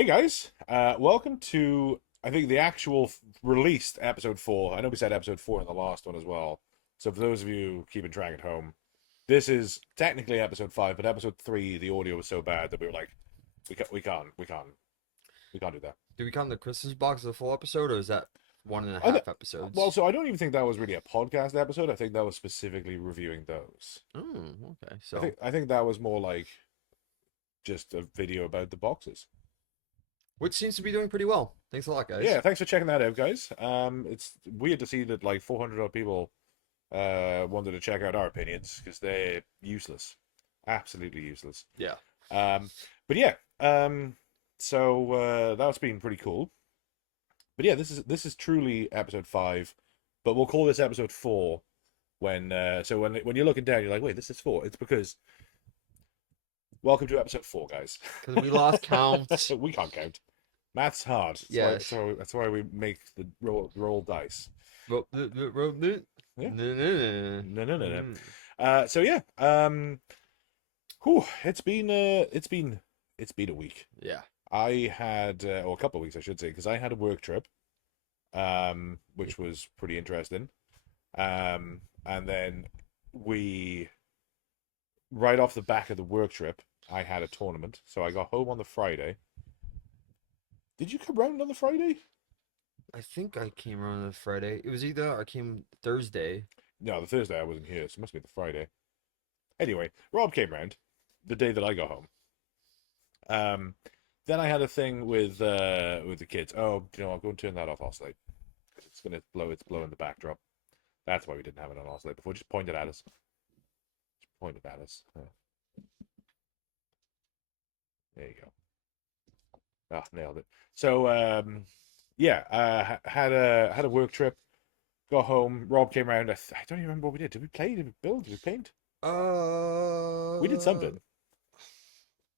Hey guys, welcome to I think the actual released episode 4. I know we said episode 4 in the last one as well. So for those of you keeping track at home, this is technically episode 5, but episode 3 the audio was so bad that we were like, we can't do that. Do we count the Christmas box as a full episode, or is that one and a I th half well, episodes? so I don't even think that was really a podcast episode. I think that was specifically reviewing those. Oh, okay. I So, think I think that was more like just a video about the boxes. which seems to be doing pretty well. Thanks a lot, Yeah, guys. thanks for checking that out, guys. It's weird to see that like 400 odd people wanted to check out our opinions because they're useless, absolutely useless. Yeah. Um, but yeah, so that's been pretty cool. But yeah, this is truly episode 5, but we'll call this episode 4 when when you're looking down, you're like, wait, this is 4. It's because welcome to episode 4, guys. Because we lost count. We can't count. Math's hard. Yes. That's why we make the roll dice. No, Yeah. no, no, No, no, no, no. no. So yeah. Whew, it's been a week. Yeah. I had or a couple of weeks, I should say, because I had a work trip, which was pretty interesting. And then we, right off the back of the work trip, I had a tournament. So I got home on the Friday. Did you come round on the Friday? I think I came around on the Friday. It was either I came Thursday. No, the Thursday I wasn't here, so it must be the Friday. Anyway, Rob came round the day that I got home. Then I had a thing with the kids. Oh, I'll go and turn that off, Oscillate. It's gonna blow. It's blowing the backdrop. That's why we didn't have it on Oscillate before. Just point it at us. Just point it at us. There you go. Ah, nailed it. So yeah, had a work trip. Got home. Rob came around. I don't even remember what we did. Did we play? Did we build? Did we paint? We did something.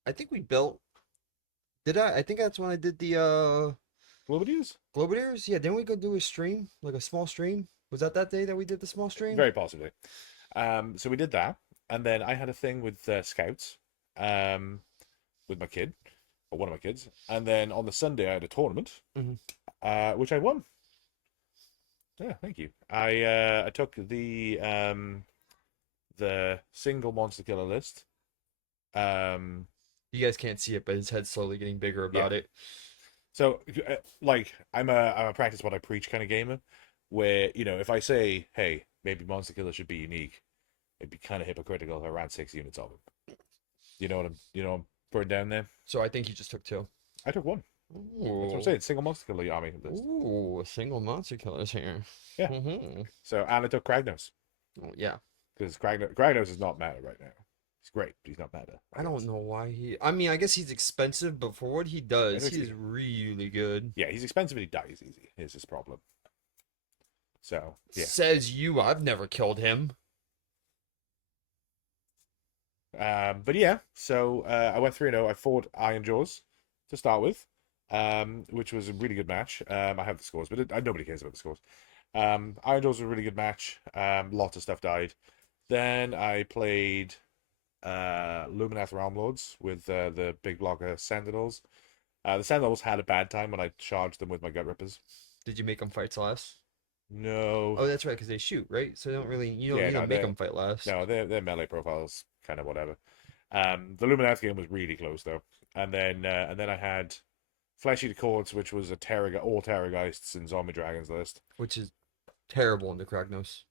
I think we built. Did I? I think that's when I did the Globadiers? Globadiers. Yeah, didn't we go do a stream, like a small stream? Was that day that we did the small stream? Very possibly. So we did that, and then I had a thing with scouts, with my kid, or one of my kids, and then on the Sunday I had a tournament, Mhm. which I won. Yeah, thank you. I took the single monster killer list. You guys can't see it, but his head's slowly getting bigger Yeah. about it. So like I'm a practice what I preach kind of gamer, where if I say, hey, maybe monster killer should be unique, it'd be kind of hypocritical if I ran 6 units of them. You know what I'm putting down there. So I think he just took two. I took one. That's what I'm Ooh. saying. Single monster killer army list. Ooh, a single monster killer's here. Yeah. Mm-hmm. So and I took Kragnos Oh, yeah. because Kragnos is not meta right now. He's great, but he's not meta. I don't know why he. I mean, I guess he's expensive, but for what he does, it's- he's really good. Yeah, he's expensive and he dies easy. Is his problem. So yeah. Says you. I've never killed him. But yeah. So I went 3-0. I fought Iron Jaws to start with, which was a really good match. I have the scores, but nobody cares about the scores. Iron Jaws was a really good match. Lots of stuff died. Then I played Luminath Realm Lords with the big block of Sentinels. The Sentinels had a bad time when I charged them with my Gut Rippers. Did you make him fight last? No, Oh, that's right, because they shoot, right? So they don't really. You don't Yeah, need no, to make they- them fight last. no, their melee profiles kind of whatever. The Luminath game was really close though, and then I had Fleshy the Cords, which was all Terrorgeists and Zombie Dragons list, Which is terrible in the Kragnos.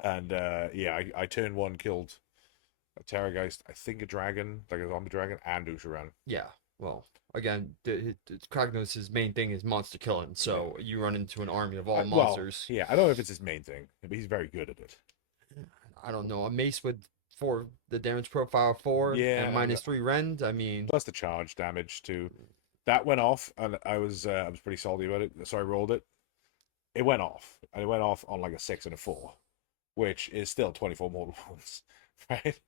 and yeah, I turned one, killed a Terrorgeist, I think a dragon, like a zombie dragon, and Usharan. Yeah. Well, again, Kragnos' main thing is monster killing, so you run into an army of all Well, monsters. yeah, I don't know if it's his main thing, but he's very good at it. I don't know. A mace with the damage profile 4 Yeah, and -3 rend. I mean, Plus the charge damage too. That went off, and I was pretty salty about it. So I rolled it. It went off, and it went off on like a 6 and a 4, which is still 24 mortal wounds, right?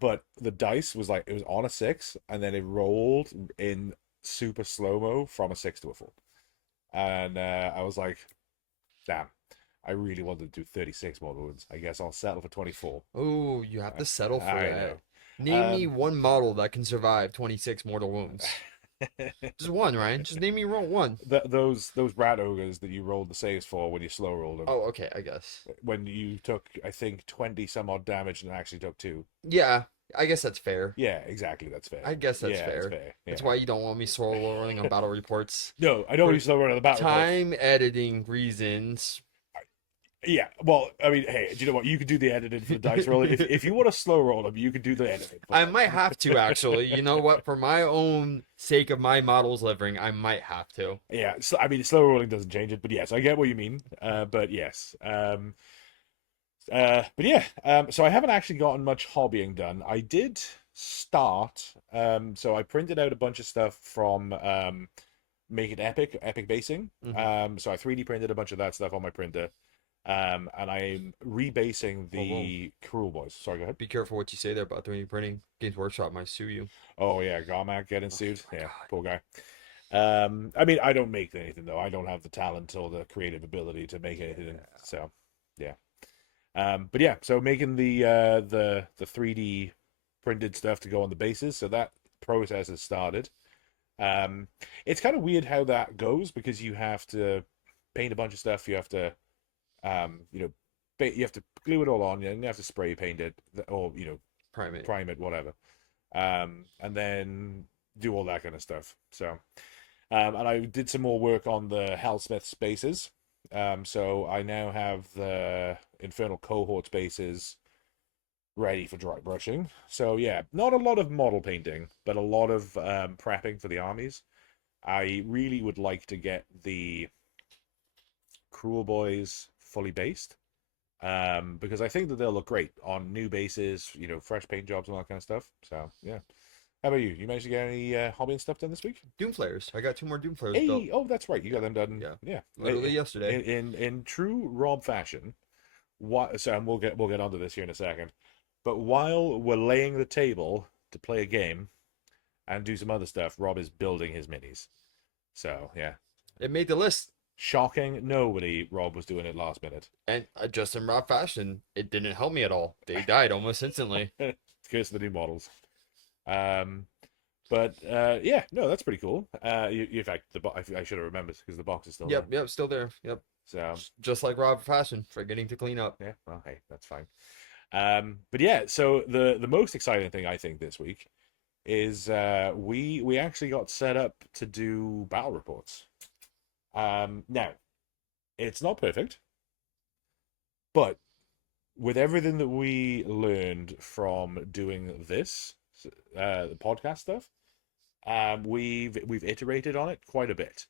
But the dice was like it was on a 6, and then it rolled in super slow mo from a 6 to a 4, and I was like, damn. I really wanted to do 36 mortal wounds. I guess I'll settle for 24. oh, you have to settle for I that. know. Name me one model that can survive 26 mortal wounds. Just one, Ryan. Just name me one. Those rat ogres that you rolled the saves for when you slow rolled them. Oh, okay, I guess. When you took, I think, 20 some odd damage and actually took two. Yeah, I guess that's fair. Yeah, exactly. That's fair. I guess that's Yeah, it's fair. fair. That's Yeah. why you don't want me solo rolling on battle reports. No, I don't want For you slow running the battle report. time editing reasons. Yeah, well, I mean, hey, do you know what? You could do the editing for the dice roll. If you want to slow roll them, you could do the editing for I them. might have to actually. You know what? For my own sake of my models living, I might have to. Yeah, so, I mean, slow rolling doesn't change it, but yes, I get what you mean. But yes. But yeah, so I haven't actually gotten much hobbying done. I did start. So I printed out a bunch of stuff from Make It Epic Basing. Mhm. So I 3D printed a bunch of that stuff on my printer. And I'm rebasing Whoa, whoa. the Cruel Boys. Sorry, go ahead. Be careful what you say there about 3D printing. Games Workshop might sue you. Oh yeah, Garmac getting Oh sued. my Yeah, god. poor guy. I mean, I don't make anything though. I don't have the talent or the creative ability to make anything. So, yeah. But yeah, so making the 3D printed stuff to go on the bases. So that process has started. Um, it's kind of weird how that goes because you have to paint a bunch of stuff. You have to, you know, you have to glue it all on, and you have to spray paint it, or Primate. prime it, whatever. And then do all that kind of stuff. So, and I did some more work on the Hellsmith spaces. So I now have the Infernal Cohort spaces ready for dry brushing. So yeah, not a lot of model painting, but a lot of prepping for the armies. I really would like to get the Cruel Boys fully based. Because I think that they'll look great on new bases, fresh paint jobs and all that kind of stuff. So yeah. How about you? You managed to get any hobby and stuff done this week? Doom Flares. I got 2 more Doom Flares built. Hey, oh, that's right. You got Yeah. them done. Yeah. Yeah. Literally yesterday. In true Rob fashion, what? So and we'll get onto this here in a second. But while we're laying the table to play a game and do some other stuff, Rob is building his minis. So yeah, It made the list. shocking. Nobody Rob was doing it last minute. And just in raw fashion, it didn't help me at all. They died almost instantly. It's curse of the new models. Um, but yeah, no, that's pretty cool. In fact, I should have remembered because the box is still Yep, there. yep, still there. Yep. So Just like raw fashion, forgetting to clean up. yeah, well, hey, that's fine. But yeah, so the most exciting thing I think this week is we actually got set up to do battle reports. Now it's not perfect, but with everything that we learned from doing this, the podcast stuff, we've iterated on it quite a bit,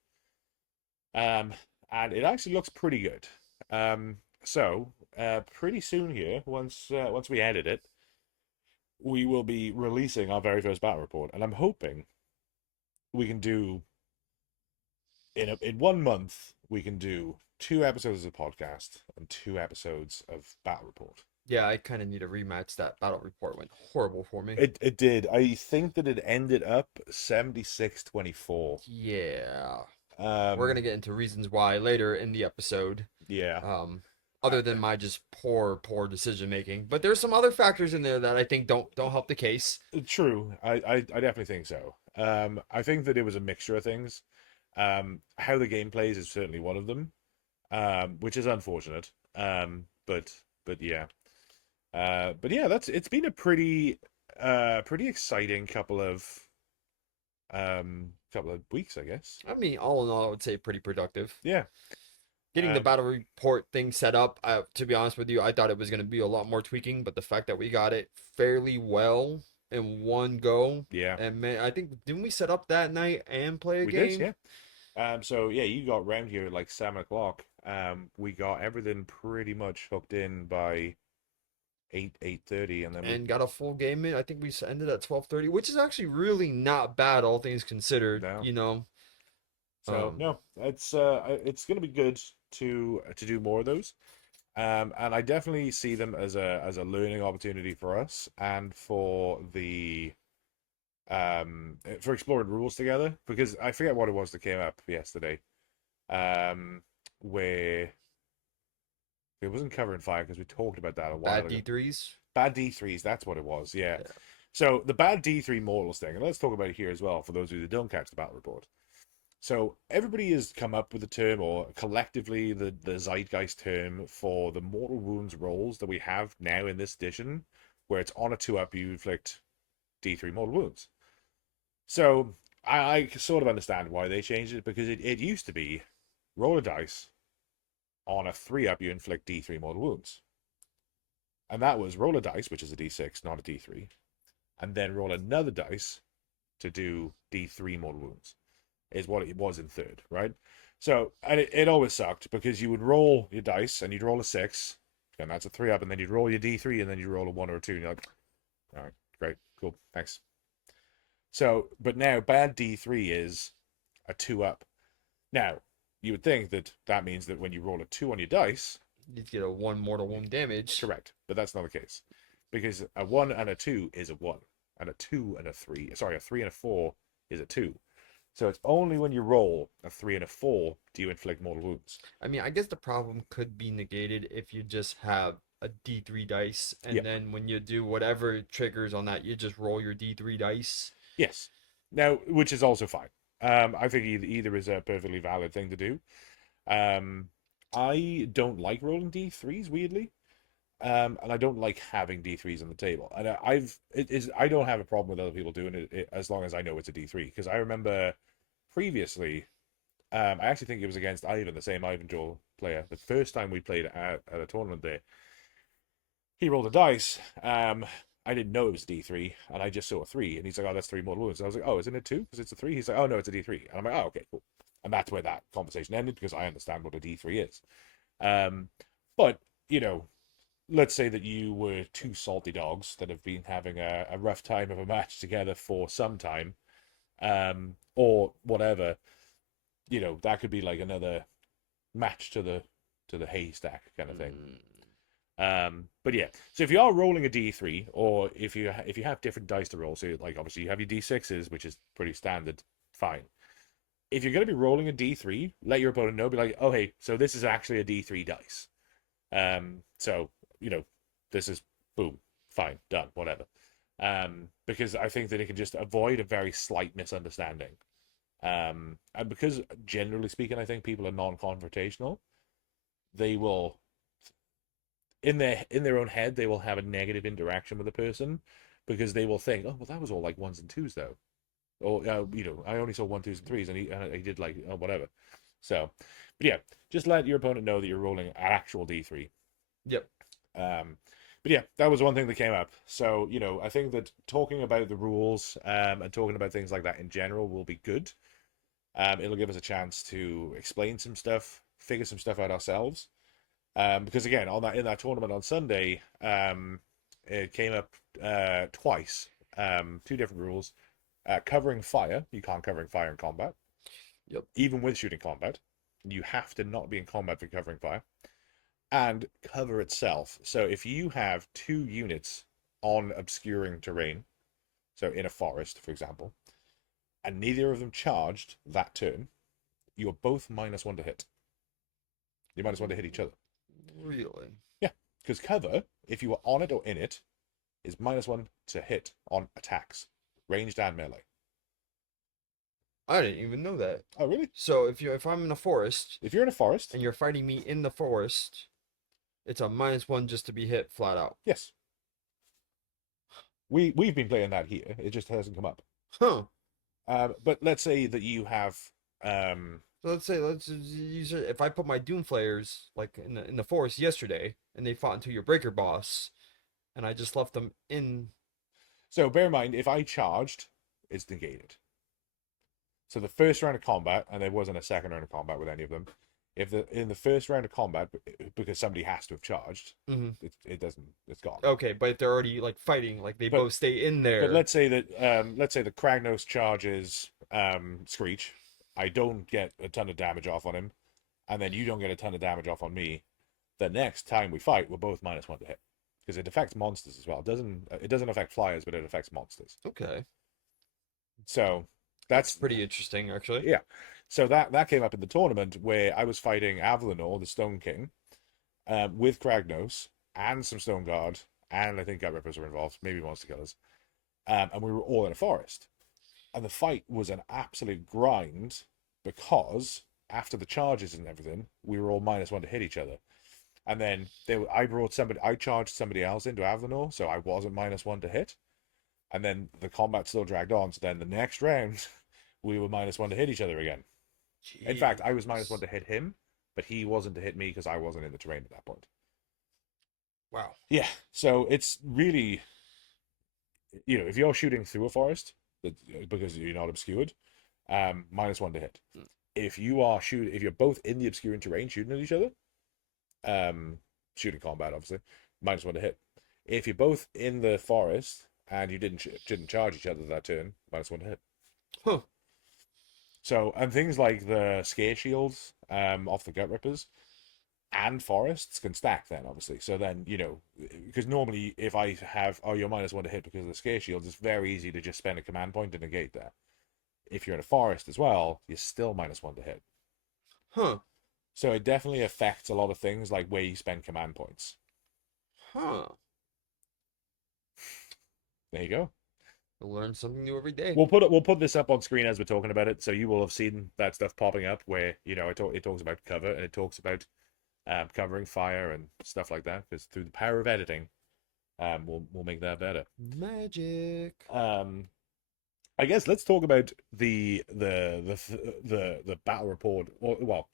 and it actually looks pretty good. So pretty soon here, once we edit it, we will be releasing our very first battle report, and I'm hoping we can do in 1 month we can do 2 episodes of the podcast and 2 episodes of battle report. Yeah, I kind of need a rematch. That battle report went horrible for me. It did. I think that it ended up 76-24. Yeah. We're gonna get into reasons why later in the episode. Yeah. Other than my just poor decision making, but there's some other factors in there that I think don't help the case. True. I definitely think so. I think that it was a mixture of things. How the game plays is certainly one of them, which is unfortunate. But yeah. But yeah, it's been a pretty exciting couple of weeks, I guess. I mean, all in all, I would say pretty productive. Yeah. Getting the battle report thing set up, to be honest with you, I thought it was going to be a lot more tweaking, but the fact that we got it fairly well in one go, Yeah. and man, I think didn't we set up that night and play a We game? did, yeah. So yeah, you got round here at like 7 o'clock. We got everything pretty much hooked in by 8:30, and then And got a full game in. I think we ended at 12:30, which is actually really not bad, all things considered. No. You know. So no, it's gonna be good to do more of those. And I definitely see them as a learning opportunity for us and for the for exploring rules together, because I forget what it was that came up yesterday, where it wasn't covering fire because we talked about that a while Bad ago. D3s. Bad D3s, that's what it was, yeah. Yeah. So the bad D3 mortals thing, and let's talk about it here as well for those of you that don't catch the battle report. So everybody has come up with a term, or collectively the zeitgeist term for the mortal wounds rolls that we have now in this edition, where it's on a 2-up you inflict D3 mortal wounds. So I sort of understand why they changed it, because it used to be roll a dice, on a 3-up you inflict D3 mortal wounds. And that was roll a dice, which is a D6, not a D3, and then roll another dice to do D3 mortal wounds, is what it was in third, right? So, and it always sucked, because you would roll your dice and you'd roll a 6, and that's a 3-up, and then you'd roll your D3, and then you'd roll a 1 or a 2, and you're like, all right, great, cool, thanks. So, but now bad D3 is a 2-up. Now, you would think that that means that when you roll a 2 on your dice, You get a 1 mortal wound damage. correct, but that's not the case, because a 1 and a 2 is a 1, and a 2 and a 3, sorry, a 3 and a 4 is a 2. So it's only when you roll a 3 and a 4 do you inflict mortal wounds. I mean, I guess the problem could be negated if you just have a D3 dice, and Yeah. then when you do whatever triggers on that, you just roll your D3 dice. Yes. Now, which is also fine. I think either is a perfectly valid thing to do. I don't like rolling D3s, weirdly. And I don't like having D3s on the table. And I don't have a problem with other people doing it as long as I know it's a D3. Because I remember previously, I actually think it was against Ivan, the same Ivan Joel player. The first time we played at a tournament there, he rolled a dice. I didn't know it was D3, and I just saw a 3, and he's like, "Oh, that's 3 mortal wounds." And I was like, "Oh, isn't it 2? Because it's a 3." He's like, "Oh no, it's a D3." And I'm like, "Oh, okay, cool." And that's where that conversation ended, because I understand what a D3 is. But you know, let's say that you were two salty dogs that have been having a rough time of a match together for some time, or whatever. You know, that could be like another match to the haystack kind of thing. But yeah, so if you are rolling a D3, or if you have different dice to roll, so like obviously you have your D6s, which is pretty standard, fine. If you're going to be rolling a D3, let your opponent know, be like, "Oh hey, so this is actually a D3 dice." So you know, this is boom, fine, done, whatever. Because I think that it can just avoid a very slight misunderstanding. And because generally speaking, I think people are non-confrontational, they will in their own head they will have a negative interaction with the person, because they will think, "Oh well, that was all like ones and twos though," or I only saw 1, 2s, and 3s, and he did like, oh, whatever. So, but yeah, just let your opponent know that you're rolling an actual D3. Yep. But yeah, that was one thing that came up. So I think that talking about the rules and talking about things like that in general will be good. It'll give us a chance to explain some stuff, figure some stuff out ourselves. Because again, in that tournament on Sunday, it came up twice. Two different rules. Covering fire, you can't covering fire in combat. Yep. Even with shooting combat, you have to not be in combat for covering fire. And cover itself. So if you have 2 units on obscuring terrain, so in a forest, for example, and neither of them charged that turn, you're both -1 to hit. You're -1 to hit each other. Really? Yeah, because cover, if you are on it or in it, is -1 to hit on attacks, ranged and melee. I didn't even know that. Oh, really? So if I'm in a forest If you're in a forest, and you're fighting me in the forest, it's a -1 just to be hit flat out. yes. We've been playing that here. It just hasn't come up. Huh. But let's say that you have So let's use it. If I put my Doom Flayers like in the forest yesterday, and they fought into your Breaker boss, and I just left them in. So bear in mind, if I charged, it's negated. So the first round of combat, and there wasn't a second round of combat with any of them. If in the first round of combat, because somebody has to have charged, it doesn't. It's gone. Okay, but if they're already like fighting, like they But- both stay in there. But let's say that the Kragnos charges Screech. I don't get a ton of damage off on him, and then you don't get a ton of damage off on me. The next time we fight, we're both -1 to hit, because it affects monsters as well. It doesn't affect flyers, but it affects monsters. Okay, So that's pretty interesting, actually. Yeah. So that came up in the tournament where I was fighting Avalanor, the Stone King, with Kragnos and some Stone Guard, and I think Gut Rippers were involved, maybe Monster Killers. and we were all in a forest. And the fight was an absolute grind because after the charges and everything, we were all -1 to hit each other. And then I charged somebody else into Avenor, so I wasn't -1 to hit. And then the combat still dragged on. So then the next round, we were -1 to hit each other again. In fact, I was -1 to hit him, but he wasn't to hit me because I wasn't in the terrain at that point. Wow. Yeah, so it's really, if you're shooting through a forest, because you're not obscured, -1 to hit. Mm. If you're both in the obscuring terrain shooting at each other, shooting combat obviously, -1 to hit. If you're both in the forest and you didn't charge each other that turn, -1 to hit. Huh. So, and things like the scare shields off the gut rippers and forests can stack then, obviously. So then, because normally if I have, you're -1 to hit because of the scare shields, it's very easy to just spend a command point to negate that. If you're in a forest as well, you're still -1 to hit. Huh. So it definitely affects a lot of things like where you spend command points. Huh. There you go. You'll learn something new every day. We'll put this up on screen as we're talking about it, so you will have seen that stuff popping up where it talks about cover and it talks about covering fire and stuff like that. Because through the power of editing, we'll make that better. Magic. I guess let's talk about the battle report. Well,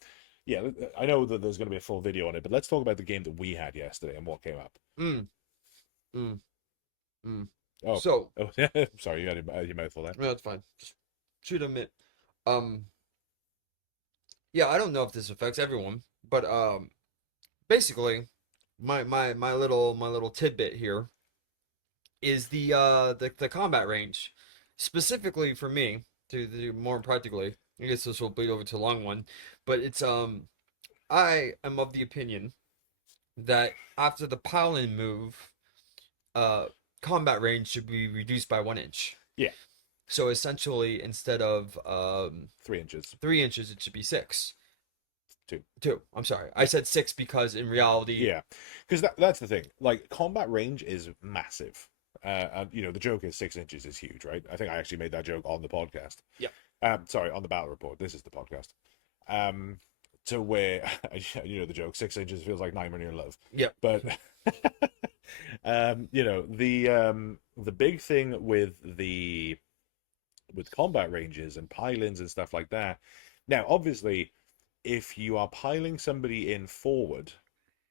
yeah, I know that there's going to be a full video on it, but let's talk about the game that we had yesterday and what came up. Oh, So, sorry, you had your mouth full there. no, that's fine. Just shoot a minute. Yeah, I don't know if this affects everyone, but basically, my little tidbit here is the combat range, specifically for me to do more practically. I guess this will bleed over to a long one, but it's I am of the opinion that after the Paladin move, combat range should be reduced by 1 inch. Yeah. So essentially, instead of 3 inches. 3 inches, it should be 6. 2. 2. I'm sorry. I said 6 because in reality, Yeah, because that's the thing. Like, combat range is massive. And the joke is 6 inches is huge, right? I think I actually made that joke on the podcast. Yeah. Sorry, on the battle report. This is the podcast. To where the joke, 6 inches feels like 9 when you're in love. Yeah. But the big thing with combat ranges and pile-ins and stuff like that. Now, obviously, if you are piling somebody in forward,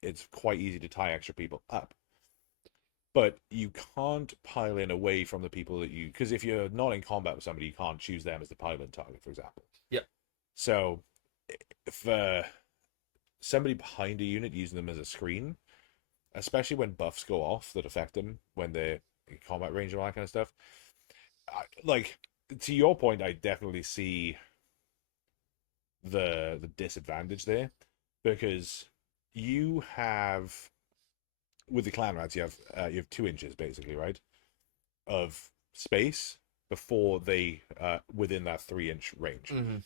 it's quite easy to tie extra people up. But you can't pile in away from the people because if you're not in combat with somebody, you can't choose them as the pile-in target, for example. Yeah. So if somebody behind a unit using them as a screen, especially when buffs go off that affect them when they're in combat range and all that kind of stuff, to your point, I definitely see the disadvantage there, because you have, with the clan rats, you have 2 inches basically, right, of space before they within that 3-inch range. Mm-hmm.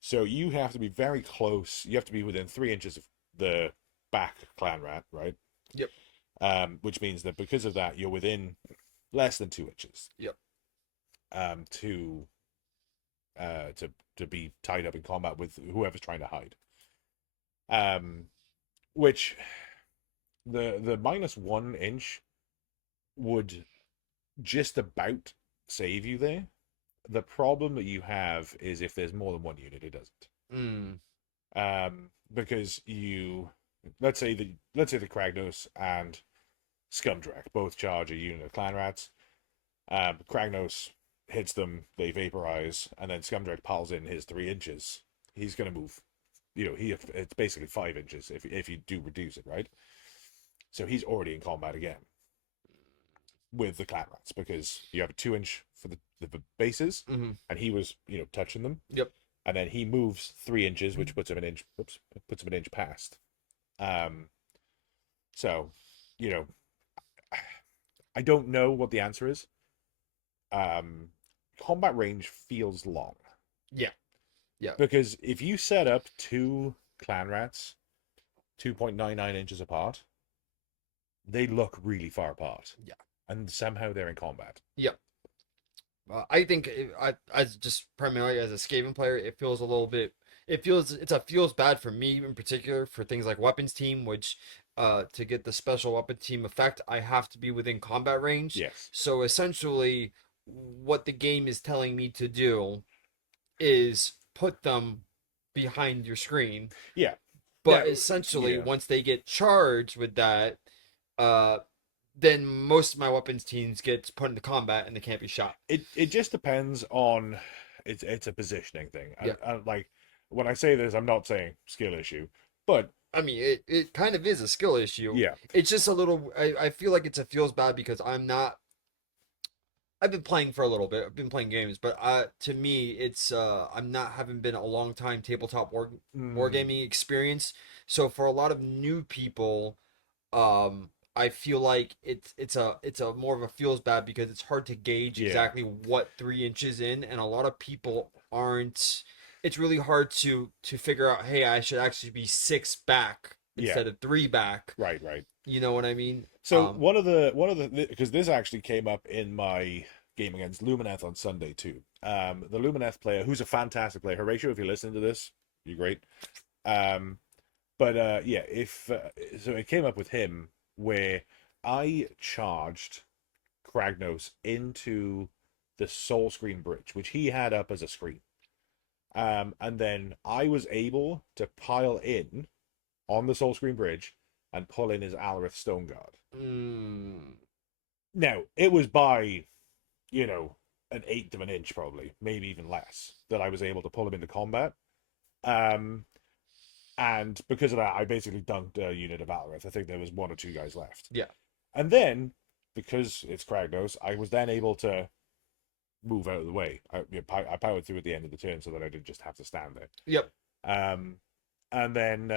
So you have to be very close. You have to be within 3 inches of the back clan rat, right? Yep. Which means that because of that, you're within less than 2 inches. Yep. To be tied up in combat with whoever's trying to hide. Which the -1 inch would just about save you there. The problem that you have is if there's more than one unit, it doesn't. Because let's say the Kragnos and Scumdrak both charge a unit of clan rats. Kragnos hits them, they vaporize, and then Scumdrak piles in his 3 inches. He's going to move. It's basically 5 inches if you do reduce it, right? So he's already in combat again with the clan rats, because you have a 2-inch for the bases, Mm-hmm. and he was touching them. Yep. And then he moves 3 inches, which puts him an inch. Puts him an inch past. So, I don't know what the answer is. Combat range feels long. Yeah. Yeah. Because if you set up 2 clan rats 2.99 inches apart, they look really far apart. Yeah. And somehow they're in combat. Yep. I think as just primarily as a Skaven player, it feels a little bit. It feels bad for me in particular for things like weapons team, which to get the special weapon team effect, I have to be within combat range. Yes. So essentially, what the game is telling me to do is put them behind your screen. Yeah. Now, But essentially, yeah. once they get charged with that, uh, then most of my weapons teams gets put into combat and they can't be shot. It just depends on it's a positioning thing. Yeah. And like when I say this, I'm not saying skill issue, but I mean, it kind of is a skill issue. yeah, It's just a little. I feel like it feels bad because I'm not. I've been playing for a little bit. I've been playing games, but to me, it's I'm not having been a long time tabletop mm, wargaming experience. So for a lot of new people, I feel like it's a more of a feels bad because it's hard to gauge yeah, exactly what 3 inches in, and a lot of people aren't. It's really hard to figure out. Hey, I should actually be 6 back yeah, instead of 3 back. right, right. You know what I mean? So one of the because this actually came up in my game against Lumineth on Sunday too. The Lumineth player, who's a fantastic player, Horatio, if you're listening to this, you're great. Um, but yeah, if so, it came up with him where I charged Kragnos into the Soul Screen bridge, which he had up as a screen. And then I was able to pile in on the Soul Screen bridge and pull in his Alrith Stone Guard. Mm, Now, it was by, an eighth of an inch, probably, maybe even less, that I was able to pull him into combat. Um, and because of that, I basically dunked a unit of Alrith. I think there was one or two guys left. yeah. And then, because it's Kragnos, I was then able to move out of the way. I powered through at the end of the turn so that I didn't just have to stand there. Yep. Um, and then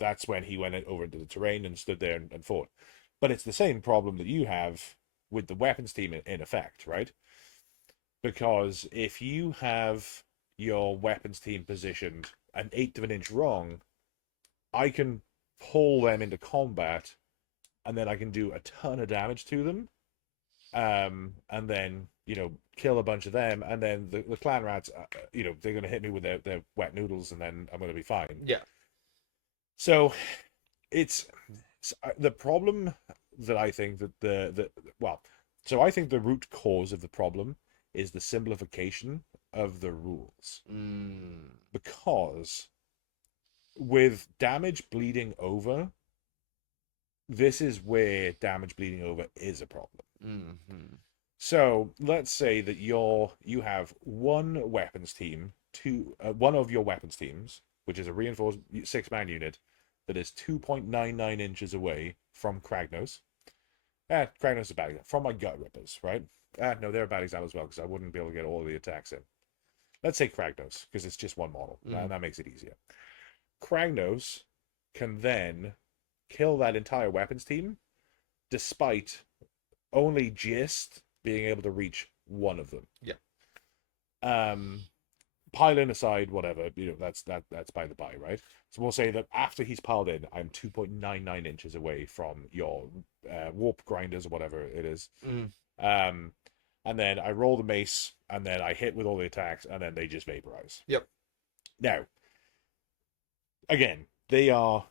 that's when he went over into the terrain and stood there and fought. But it's the same problem that you have with the weapons team in effect, right? Because if you have your weapons team positioned an eighth of an inch wrong, I can pull them into combat, and then I can do a ton of damage to them. And then kill a bunch of them, and then the clan rats, they're going to hit me with their wet noodles, and then I'm going to be fine. Yeah. So it's the problem that I think that so I think the root cause of the problem is the simplification of the rules, Mm, because with damage bleeding over, this is where damage bleeding over is a problem. mm-hmm. So let's say that you have one of your weapons teams, which is a reinforced 6-man unit, that is 2.99 inches away from Kragnos. Kragnos is a bad example. From my Gut Rippers, right? No, they're a bad example as well because I wouldn't be able to get all of the attacks in. Let's say Kragnos because it's just one model, and that makes it easier. Kragnos can then kill that entire weapons team, despite only just being able to reach one of them. Yeah. Um, Pile in aside, whatever, that's by the by, right? So we'll say that after he's piled in, I'm 2.99 inches away from your warp grinders or whatever it is. Mm, Um, and then I roll the mace, and then I hit with all the attacks, and then they just vaporize. yep. Now, again, they are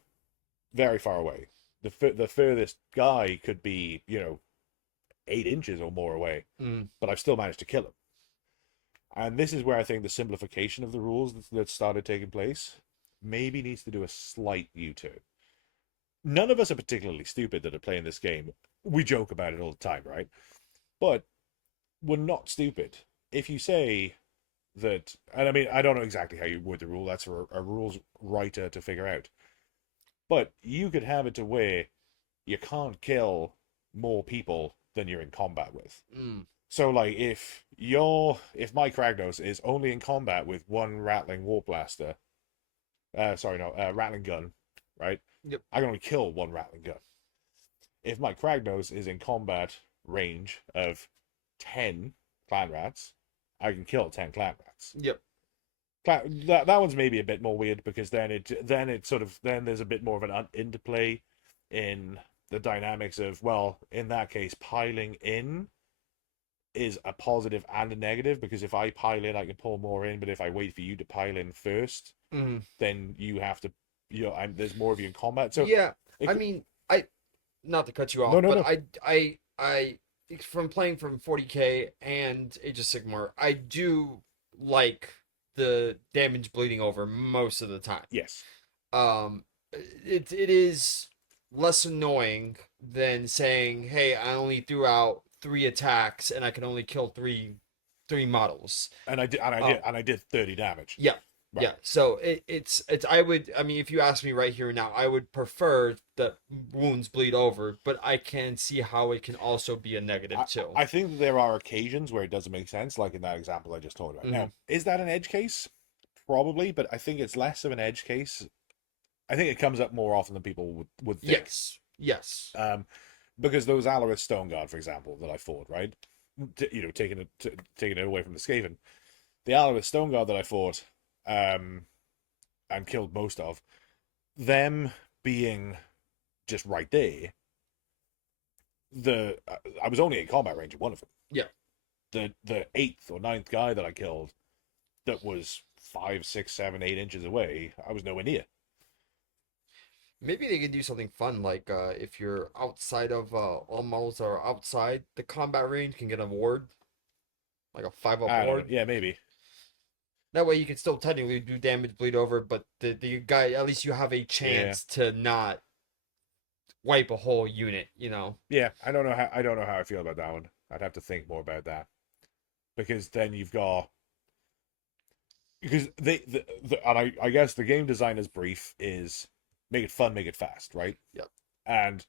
very far away. The furthest guy could be, 8 inches or more away, Mm, but I've still managed to kill him. And this is where I think the simplification of the rules that started taking place maybe needs to do a slight U-turn. None of us are particularly stupid that are playing this game. We joke about it all the time, right? But we're not stupid. If you say that, and I mean, I don't know exactly how you word the rule, that's for a rules writer to figure out. But you could have it to where you can't kill more people than you're in combat with. mm, So like if my Kragnos is only in combat with one rattling warp blaster, sorry no, rattling gun, right? yep. I can only kill one rattling gun. If my Kragnos is in combat range of 10 clan rats, I can kill 10 clan rats. Yep. That one's maybe a bit more weird because then there's a bit more of an interplay in the dynamics of, well, in that case, piling in is a positive and a negative, because if I pile in, I can pull more in, but if I wait for you to pile in first, Hmm. then you have to, there's more of you in combat. So Yeah, it, I mean, I not to cut you no, off, no, but no, I from playing from 40K and Age of Sigmar, I do like the damage bleeding over most of the time. yes, Um, it is less annoying than saying, "Hey, I only threw out 3 attacks and I can only kill three models." and I did, Um, and I did 30 damage. yeah, Right. yeah. So it's I would, I mean, if you ask me right here and now, I would prefer that wounds bleed over, but I can see how it can also be a negative I, too. I think that there are occasions where it doesn't make sense, like in that example I just talked about. Hmm. Now, is that an edge case? Probably, but I think it's less of an edge case. I think it comes up more often than people would think. Yes, yes. Um, because those Allarith Stone Guard, for example, that I fought, right? Taking it away from the Skaven, the Allarith Stone Guard that I fought, and killed most of them, being just right there. I was only in combat range of one of them. Yeah. The eighth or ninth guy that I killed, that was 5, 6, 7, 8 inches away, I was nowhere near. Maybe they could do something fun, like if you're outside of all models that are outside the combat range can get an award, like a 5-up I don't know. award. Yeah, maybe. That way you can still technically do damage bleed over, but the guy, at least you have a Yeah, chance to not wipe a whole unit, you know? yeah. I don't know how I feel about that one. I'd have to think more about that, because then you've got, because and I guess the game designer's brief is make it fun, make it fast, right? Yep. And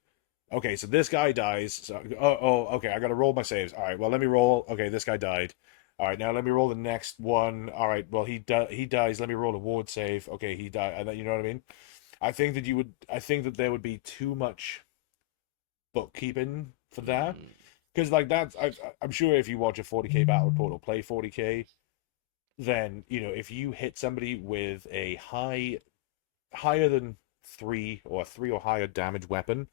okay, so this guy dies. So okay, I gotta roll my saves. All right, well let me roll. Okay, this guy died. All right, now let me roll the next one. All right, well he dies. Let me roll a ward save. Okay, he died. And then, you know what I mean? I think that there would be too much bookkeeping for that, Mm, because like I'm sure if you watch a 40K battle report or play 40K, then if you hit somebody with a higher than three or higher damage weapon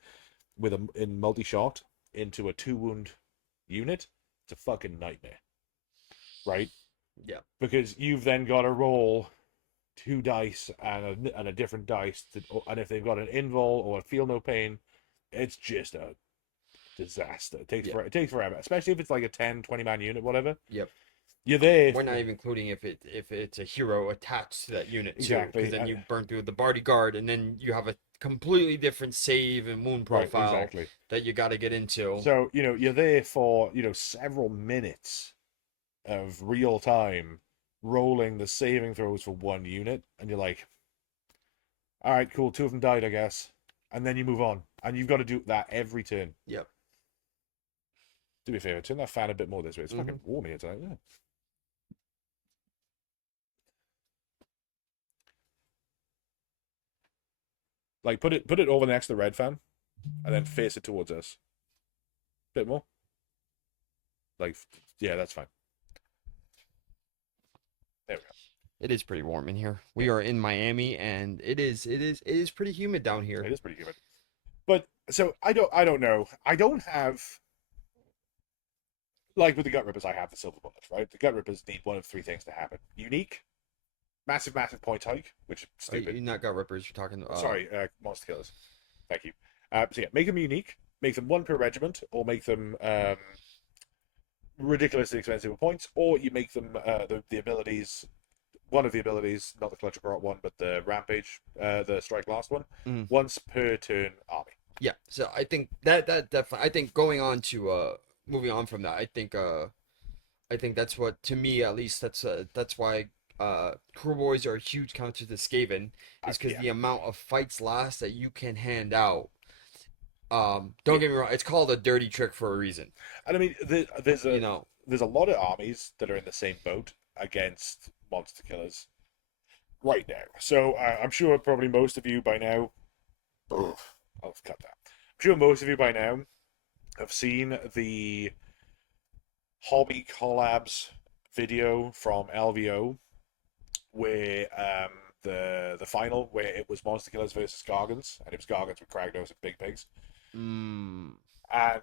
with in multi-shot into a 2 wound unit, it's a fucking nightmare, right? yeah. Because you've then got to roll 2 dice and a different dice and if they've got an invul or a feel no pain, it's just a disaster. Yeah. It takes forever, especially if it's like a 10, 20 man unit, whatever. Yep. You're there. We're not even including if it's a hero attached to that unit too, because Exactly. then you burn through the bodyguard, and then you have a completely different save and wound Right, profile exactly. that you got to get into. So, you're there for, several minutes of real time rolling the saving throws for one unit, and you're like, all right, cool, 2 of them died, I guess. And then you move on. And you've got to do that every turn. Yep. Do me a favor, turn that fan a bit more this way. It's Hmm. fucking warm here tonight, isn't it? Like put it over next to the red fan and then face it towards us. Bit more. Like, yeah, that's fine. There we It is pretty warm in here. We are in Miami, and it is pretty humid down go. here. It is pretty humid. But so I don't know. I don't have, like with the gut rippers, I have the silver bullets, right? The gut rippers need one of three things to happen: unique, massive point hike, which is stupid. You're not gut rippers. You're talking. Sorry, monster killers. Thank you. So yeah, make them unique, make them one per regiment, or make them ridiculously expensive with points, or you make them the abilities. One of the abilities, not the clutch of Grot one, but the rampage, the strike last one, Mm. once per turn army. Yeah. So I think that definitely. I think going on to moving on from that, I think that's what, to me at least, that's why crew boys are a huge counter to Skaven, is because Yeah, the amount of fights last that you can hand out. Don't yeah. get me wrong, it's called a dirty trick for a reason. And I mean, You know. there's a lot of armies that are in the same boat against monster killers right now. So I'm sure probably most of you by now. Ugh, I'll cut that. I'm sure most of you by now have seen the hobby collabs video from LVO, where the final, where it was monster killers versus gargants, and it was gargants with Kragnos and big pigs. Mm, And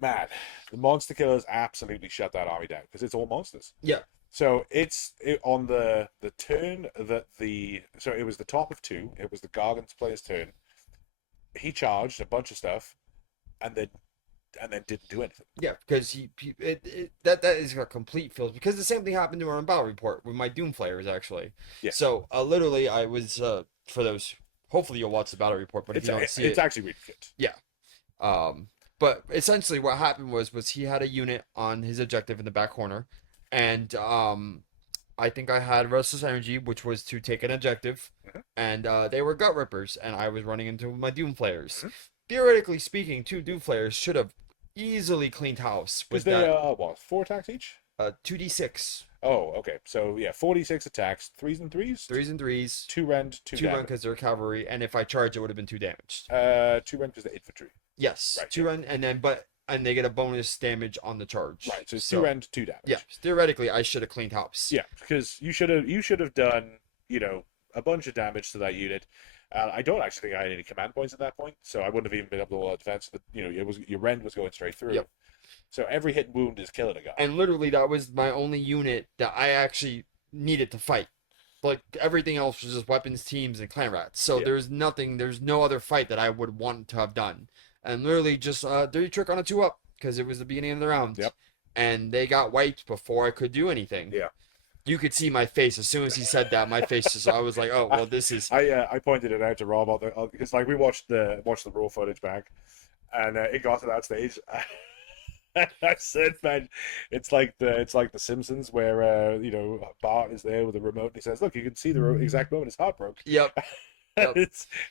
man, the monster killers absolutely shut that army down because it's all monsters. Yeah. So on the turn that so it was the top of two. It was the Gargant's player's turn. He charged a bunch of stuff, and then didn't do anything. Yeah, because that is a complete fail. Because the same thing happened to our battle report with my Doom Flayers actually. Yeah. So literally, I was for those. Hopefully, you'll watch the battle report. But if you don't see it's actually really good. yeah. But essentially, what happened was he had a unit on his objective in the back corner, and I think I had Restless Energy, which was to take an objective, and they were Gut Rippers, and I was running into my Doom Flayers. Theoretically speaking, two Doom Flayers should have easily cleaned house Because with they that. are what, 4 attacks each? 2d6, Oh, okay. So yeah, 46 attacks, threes and threes, threes and threes, two rend, two two run damage. because they're cavalry, and if I charge, it would have been 2 damaged. Two rend because they're infantry. Yes, Right, two yeah. run, and they get a bonus damage on the charge. Right. So it's two rend, two damage. Yeah, theoretically, I should have cleaned house. Yeah, because you should have done a bunch of damage to that unit. I don't actually think I had any command points at that point, so I wouldn't have even been able to roll a defense. But it was your rend was going straight through. Yep. So every hit and wound is killing a guy. And literally, that was my only unit that I actually needed to fight. Like everything else was just weapons, teams, and clan rats. So Yeah. there's no other fight that I would want to have done. And literally just dirty trick on a 2-up because it was the beginning of the round. Yep. And they got wiped before I could do anything. Yeah. You could see my face as soon as he said that. My face just I was like, oh well, this is. I pointed it out to Rob. It's like we watched the raw footage back, and it got to that stage. And I said, man, it's like the Simpsons where Bart is there with the remote and he says, look, you can see the exact moment his heart broke. Yep. Yep.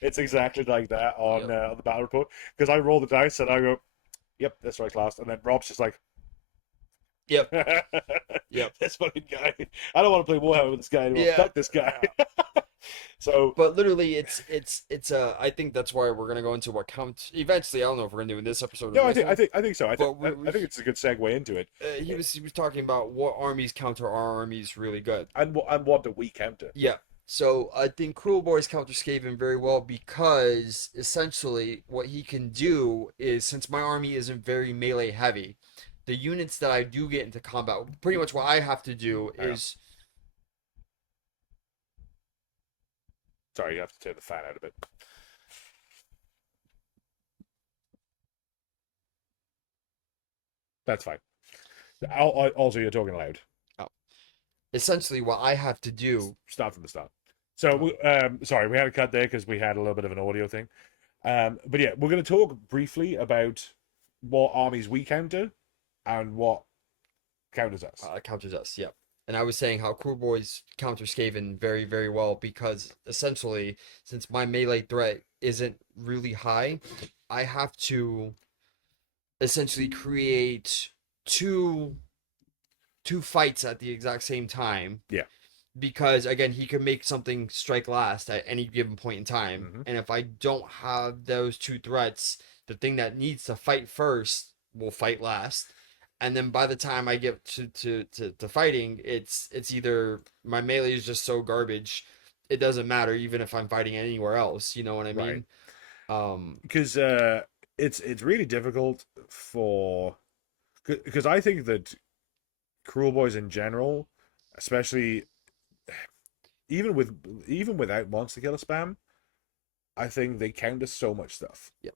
It's exactly like that on the battle report because I roll the dice and I go, yep, that's right, class, and then Rob's just like, Yep. Yep. This fucking guy. I don't want to play Warhammer with this guy anymore. Yeah. Fuck this guy. So, but literally, it's I think that's why we're gonna go into what counts eventually. I don't know if we're gonna do in this episode. No, or I next think one. so. I think it's a good segue into it. He was talking about what armies counter our armies really good. And what do we counter? Yeah. So I think Cruel Boys counter Skaven very well because essentially what he can do is, since my army isn't very melee heavy, the units that I do get into combat, pretty much what I have to do is. Sorry, you have to turn the fan out a bit. That's fine. Also, you're talking loud. Oh. Essentially, what I have to do. Start from the start. So, sorry, we had a cut there because we had a little bit of an audio thing. But yeah, we're going to talk briefly about what armies we counter and what counters us. Counters us, yep. And I was saying how Cruel Boys counter Skaven very, very well because essentially, since my melee threat isn't really high, I have to essentially create two fights at the exact same time. Yeah. Because again, he can make something strike last at any given point in time, Mhm. and if I don't have those two threats, the thing that needs to fight first will fight last. And then by the time I get to fighting, it's either my melee is just so garbage, it doesn't matter even if I'm fighting anywhere else. You know what I mean? Because it's really difficult because I think that Cruel Boys in general, especially even without monster killer spam, I think they counter so much stuff. Yep.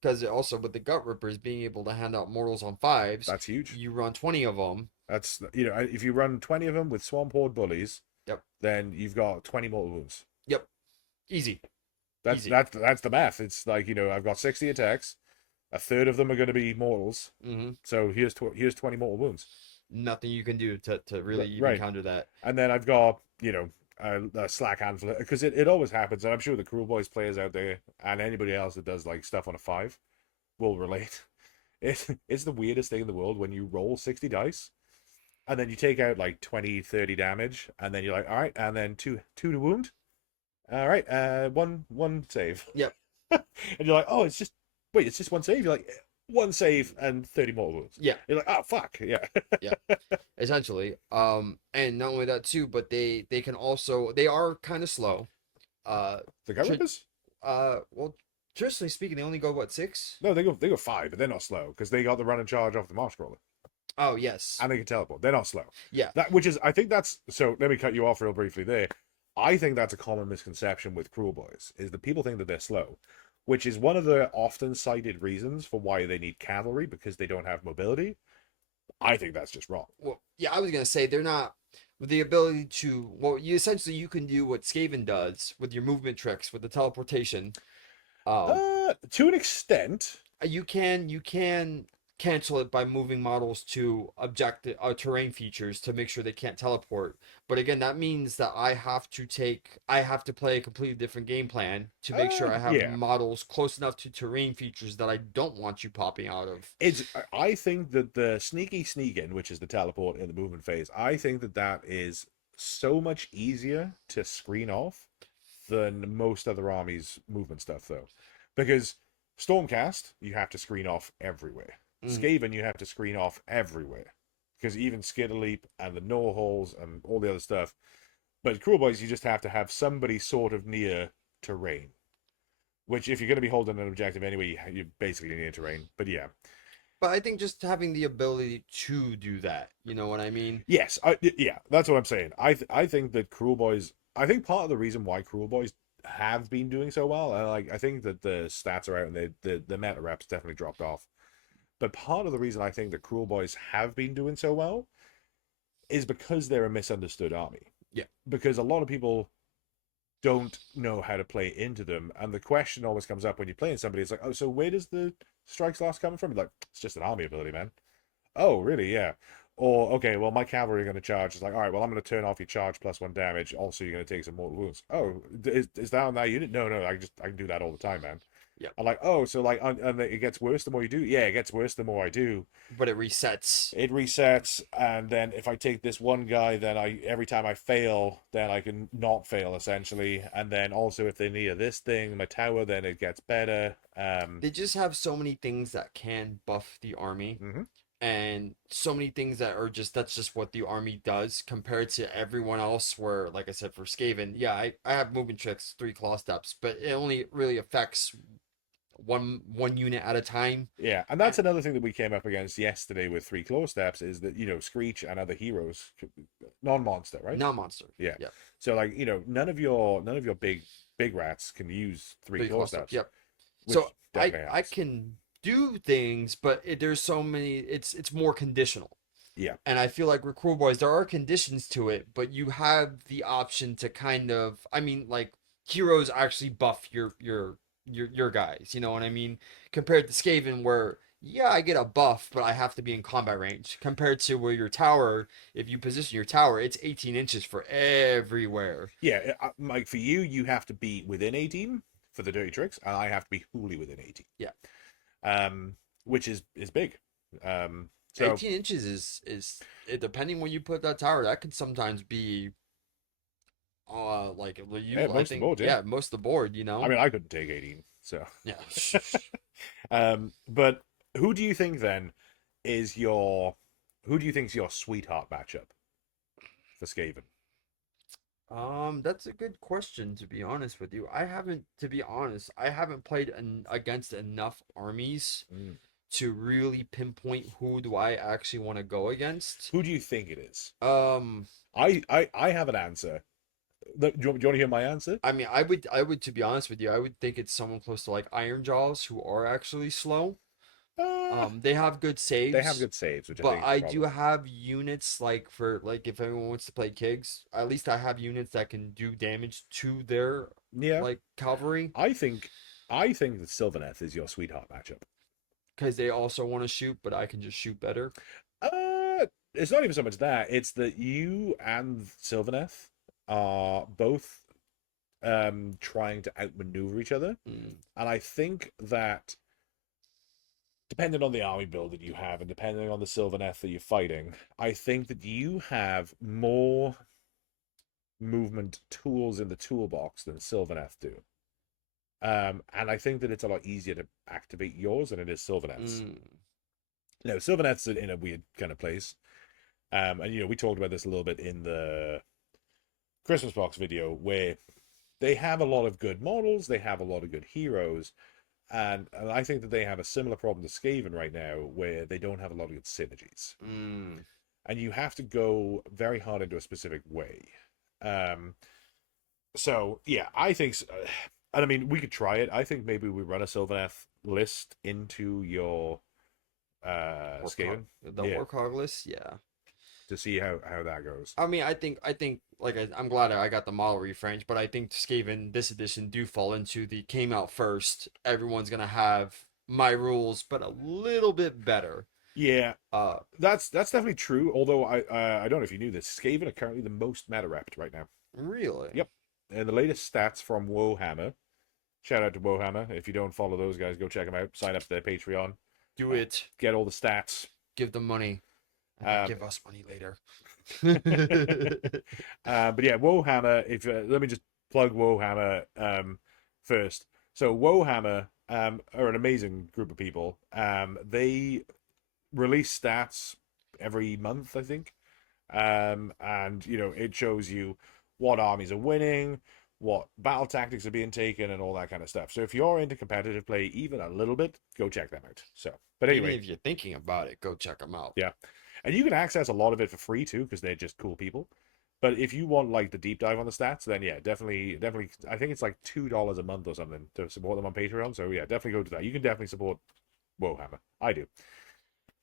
Because also with the Gut Rippers being able to hand out mortals on 5s, that's huge. You run 20 of them. That's if you run 20 of them with Swamp Horde bullies, yep, then you've got 20 mortal wounds. Yep, easy. That's the math. It's like I've got 60 attacks, a third of them are going to be mortals. Mm-hmm. So here's 20 mortal wounds. Nothing you can do to really even counter that. And then I've got a slack handful because it always happens, and I'm sure the Cruel Boys players out there and anybody else that does like stuff on a 5 will relate. It's the weirdest thing in the world when you roll 60 dice and then you take out like 20, 30 damage, and then you're like, all right, and then two to wound. All right, one save. Yep. And you're like, oh, it's just one save. You're like, one save and 30 mortal wounds. Yeah. You're like, oh fuck, yeah. Yeah. Essentially. And not only that too, but they can also, they are kind of slow. The Gut Rippers? Well, Traditionally speaking, they only go what, 6? No, they go 5, but they're not slow because they got the run and charge off the marsh crawler Oh yes, and they can teleport. They're not slow. yeah. That which is I think that's so. Let me cut you off real briefly there. I think that's a common misconception with Cruel Boys is that people think that they're slow, which is one of the often cited reasons for why they need cavalry because they don't have mobility. I think that's just wrong. Well, yeah, I was gonna say they're not with the ability to. Well, you essentially you can do what Skaven does with your movement tricks with the teleportation. Um, To an extent, you can cancel it by moving models to objective terrain features to make sure they can't teleport. But again, that means that I have to play a completely different game plan to make sure I have yeah. models close enough to terrain features that I don't want you popping out of. It's. I think that the sneaky sneak in, which is the teleport in the movement phase, I think that that is so much easier to screen off than most other armies' movement stuff, though, because Stormcast you have to screen off everywhere. Mm. Skaven you have to screen off everywhere because even Skitterleap and the Gnaw holes and all the other stuff. But Cruel Boys you just have to have somebody sort of near terrain. Which, if you're going to be holding an objective anyway, you basically need terrain. But yeah, But I think just having the ability to do that, you know what I mean? yes, yeah, that's what I'm saying. I think that Cruel Boys. I think part of the reason why Cruel Boys have been doing so well, and like I think that the stats are out and the meta reps definitely dropped off. But part of the reason I think that Cruel Boys have been doing so well is because they're a misunderstood army. Yeah. Because a lot of people don't know how to play into them, and the question always comes up when you're playing somebody. It's like, oh, so where does the strikes loss coming from? Like, it's just an army ability, man. Oh, really? Yeah. Or okay, well, my cavalry are going to charge. It's like, all right, well, I'm going to turn off your charge +1 damage. Also, you're going to take some mortal wounds. Oh, is that on that unit? No, no, I can do that all the time, man. Yeah. I'm like, oh, so like, and it gets worse the more you do. Yeah, it gets worse the more I do. But it resets. It resets, and then if I take this one guy, then every time I fail, then I can not fail essentially. And then also if they near this thing, my tower, then it gets better. They just have so many things that can buff the army. Mhm. And so many things that are just that's just what the army does compared to everyone else where like I said for Skaven, yeah, I have movement tricks, 3 claw steps, but it only really affects one unit at a time. Yeah, and that's another thing that we came up against yesterday with 3 claw steps is that Screech and other heroes, non-monster, right? Non-monster. Yeah. Yeah. So like none of your big rats can use 3 claw steps. Yep. Which So definitely I helps. can do things, but there's so many. It's more conditional. Yeah. And I feel like with Cruel Boys, there are conditions to it, but you have the option to kind of, I mean, like heroes actually buff your guys. You know what I mean? Compared to Skaven, where yeah, I get a buff, but I have to be in combat range. Compared to where your tower, if you position your tower, it's 18 inches for everywhere. Yeah, like for you, you have to be within 18 for the dirty tricks, and I have to be wholly within 18. Yeah. Which is big. So 18 inches is depending when you put that tower, that could sometimes be like you yeah, I most of the think board, yeah. yeah, most of the board, you know. I mean, I couldn't take 18, so. Yeah. But who do you think then is your who do you think's your sweetheart matchup for Skaven? That's a good question to be honest with you. To be honest, I haven't played against enough armies Mm. to really pinpoint who do I actually want to go against. Who do you think it is? Um, I have an answer. Do you want to hear my answer? I mean, I would to be honest with you, I would think it's someone close to like Iron Jaws who are actually slow. Uh, They have good they have saves. good saves, which I But think is I the do problem. have units like for like if anyone wants to play Kigs, at least I have units that can do damage to their Yeah, like cavalry I think I think that Sylvaneth is your sweetheart matchup. because they also want to shoot, but I can just shoot better. It's not even so much that, it's that you and Sylvaneth are both trying to outmaneuver each other. Mm. And I think that depending on the army build that you have and depending on the Sylvaneth that you're fighting, I think that you have more movement tools in the toolbox than Sylvaneth do. And I think that it's a lot easier to activate yours than it is Sylvaneth's. Mm. No, Sylvaneth's in a weird kind of place. And we talked about this a little bit in the Christmas box video where they have a lot of good models, they have a lot of good heroes, And I think that they have a similar problem to Skaven right now, where they don't have a lot of good synergies, Mm. and you have to go very hard into a specific way. Um, so yeah, I think, and I mean, we could try it. I think maybe we run a Sylvaneth list into your Warcog, Skaven, the yeah, Warcog list, yeah. to see how that goes. I mean, I think, like I'm glad I got the model refrange, but I think Skaven this edition do fall into the came out first. Everyone's gonna have my rules, but a little bit better. Yeah, Uh, that's definitely true. Although I don't know if you knew this, Skaven are currently the most meta repped right now. really, Yep, and the latest stats from Warhammer. Shout out to Warhammer. If you don't follow those guys, go check them out. Sign up to their Patreon. do it. Get all the stats. Give them money, and then Um, give us money later. but yeah, Warhammer. If let me just plug Warhammer first. So Warhammer are an amazing group of people. They release stats every month, I think. And it shows you what armies are winning, what battle tactics are being taken, and all that kind of stuff. So if you're into competitive play even a little bit, go check them out. So, but Even anyway, if you're thinking about it, go check them out. yeah, and you can access a lot of it for free too because they're just cool people. But if you want like the deep dive on the stats, then yeah, definitely, definitely. I think it's like $2 a month or something to support them on Patreon. So yeah, definitely go to that. You can definitely support Warhammer. I do.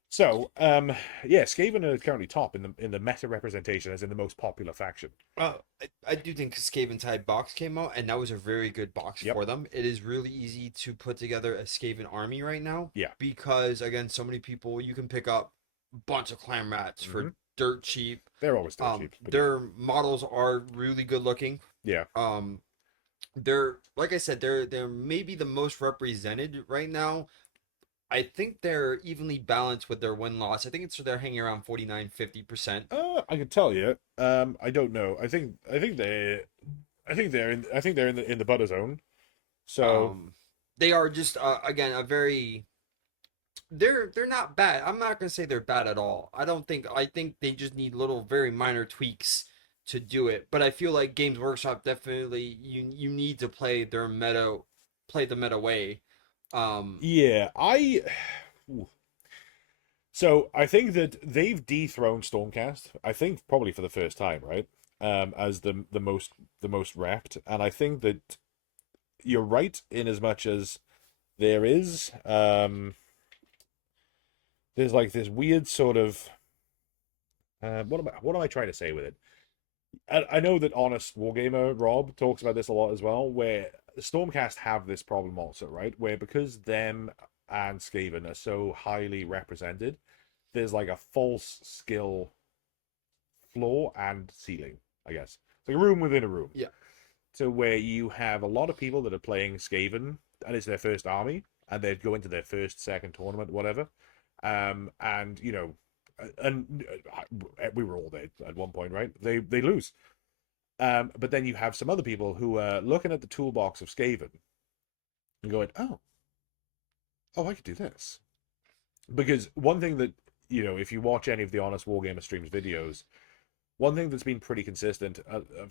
So, yeah, Skaven are currently top in the meta representation as in the most popular faction. I do think Skaven Tide box came out, and that was a very good box Yep. for them. It is really easy to put together a Skaven army right now. Yeah. Because again, so many people you can pick up a bunch of clan rats for Mhm. dirt cheap. They're always dirt cheap. But Their models are really good looking. yeah. They're like I said, they're maybe the most represented right now. I think they're evenly balanced with their win loss. I think they're hanging around 49-50%. I can tell you. I don't know. I think they're in the butter zone. So They are just again a very they're not bad. I'm not gonna say they're bad at all. I think they just need little very minor tweaks to do it. But I feel like Games Workshop definitely you need to play the meta way. Um yeah, ooh. So I think that they've dethroned Stormcast. I think probably for the first time, right? As the most wrapped, and I think that you're right in as much as there is there's like this weird sort of what am I trying to say with it? I know that Honest Wargamer Rob talks about this a lot as well, where Stormcast have this problem also, right? Where because them and Skaven are so highly represented, there's like a false skill floor and ceiling, I guess. It's like a room within a room. yeah. So where you have a lot of people that are playing Skaven and it's their first army, and they'd go into their first, second tournament, whatever. And and we were all there at one point, right? They lose. But then you have some other people who are looking at the toolbox of Skaven and going, oh, I could do this. Because one thing that, if you watch any of the Honest Wargamer streams videos, one thing that's been pretty consistent,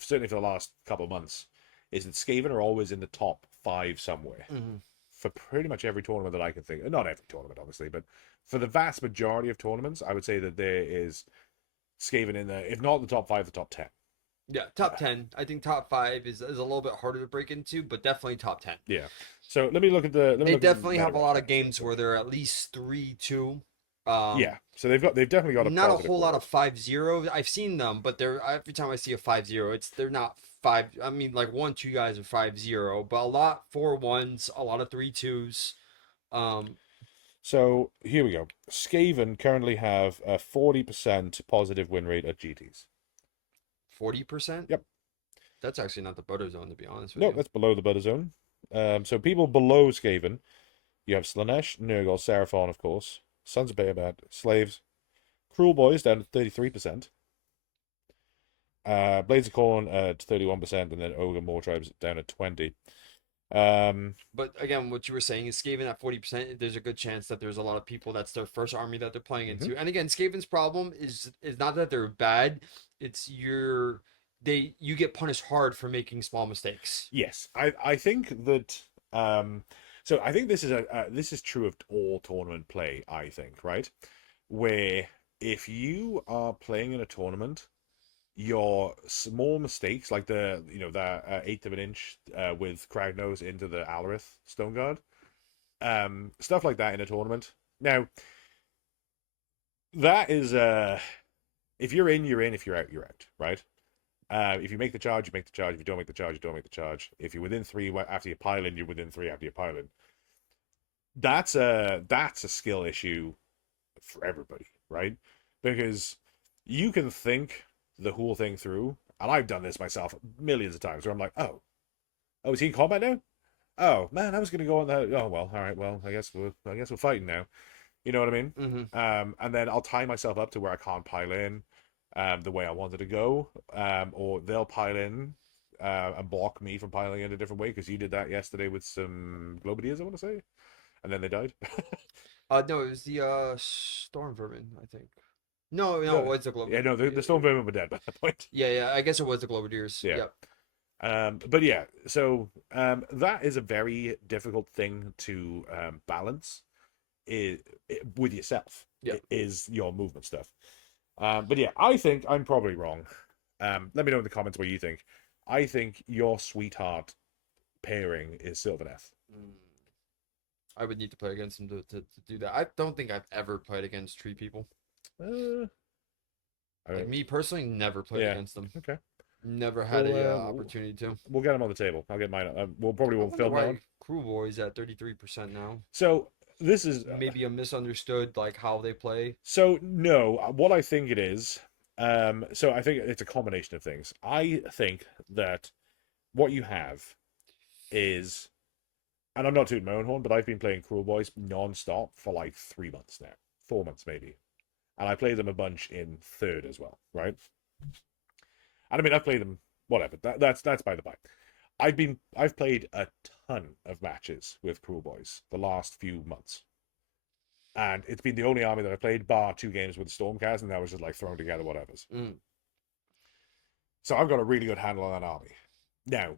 certainly for the last couple of months, is that Skaven are always in the top 5 somewhere Mm-hmm. for pretty much every tournament that I can think of. Not every tournament, obviously, but for the vast majority of tournaments, I would say that there is Skaven in there, if not the top 5, the top 10. Yeah, top 10. I think top 5 is a little bit harder to break into, but definitely top 10. Yeah. So let me look at the. They definitely have a lot of games where they're at least 3-2. Yeah. So they've definitely got a not a positive whole lot growth. of 5-0. I've seen them, but they're every time I see a 5-0, they're not 5. I mean, like 1-2 guys are 5-0, but a lot 4-1s, a lot of 3-2s. So here we go. Skaven currently have a 40% positive win rate at GTs. 40%. Yep. That's actually not the butter zone, to be honest with No, you. that's below the butter zone. So people below Skaven, you have Slanesh, Nurgle, Seraphon, of course, Sons of Bahamut, Slaves, Cruel Boys down to 33%. Blades of Corn at 31%, and then Ogre More Tribes down at 20. But again, what you were saying is Skaven at 40%, there's a good chance that there's a lot of people that's their first army that they're playing into. And again, Skaven's problem is not that they're bad, it's you get punished hard for making small mistakes. Yes, I think that So I think this is true of all tournament play. I think, right, where if you are playing in a tournament, your small mistakes, like the eighth of an inch with Kragnos into the Alarith Stone Guard, stuff like that in a tournament. Now that is if you're in, you're in. If you're out, you're out. Right. If you make the charge, you make the charge. If you don't make the charge, you don't make the charge. If you're within three after you pile in, you're within three after you pile in. That's a skill issue for everybody, right? Because you can think the whole thing through, and I've done this myself millions of times where I'm like, oh, is he in combat now? Oh man, I was gonna go on that. Oh well, all right, well, I guess we're fighting now. You know what I mean? Mm-hmm. And then I'll tie myself up to where I can't pile in, the way I wanted to go, or they'll pile in, and block me from piling in a different way because you did that yesterday with some Globadiers, I want to say, and then they died. No, it was the storm vermin, I think. No, no, it No, was the globe. yeah, no, the Stone Vermin were dead by that point. Yeah, yeah, I guess it was the Globadiers. Yeah. Yep. But yeah, so that is a very difficult thing to balance with yourself. Yeah. Is your movement stuff. But yeah, I think I'm probably wrong. Let me know in the comments what you think. I think your sweetheart pairing is Sylvaneth. Mm. I would need to play against him to do that. I don't think I've ever played against tree people. Uh, I Like don't, me personally, never played yeah. against them. Okay. Never had We'll, a uh, opportunity to. we'll get them on the table. I'll get mine. We'll probably I won't wonder film that why one. Crew Boys at 33% now. So this is Maybe a misunderstood like how they play. So no, what I think it is, so I think it's a combination of things. I think that what you have is, and I'm not tooting my own horn, but I've been playing Cruel Boys non-stop for like 3 months now, 4 months maybe, and I played them a bunch in third as well, right? And I mean, I've played them whatever. That's by the by. I've played a ton of matches with Cruel Boys the last few months. And it's been the only army that I played, bar 2 games with Stormcast, and that was just like throwing together whatever's. Mm. So I've got a really good handle on that army. Now,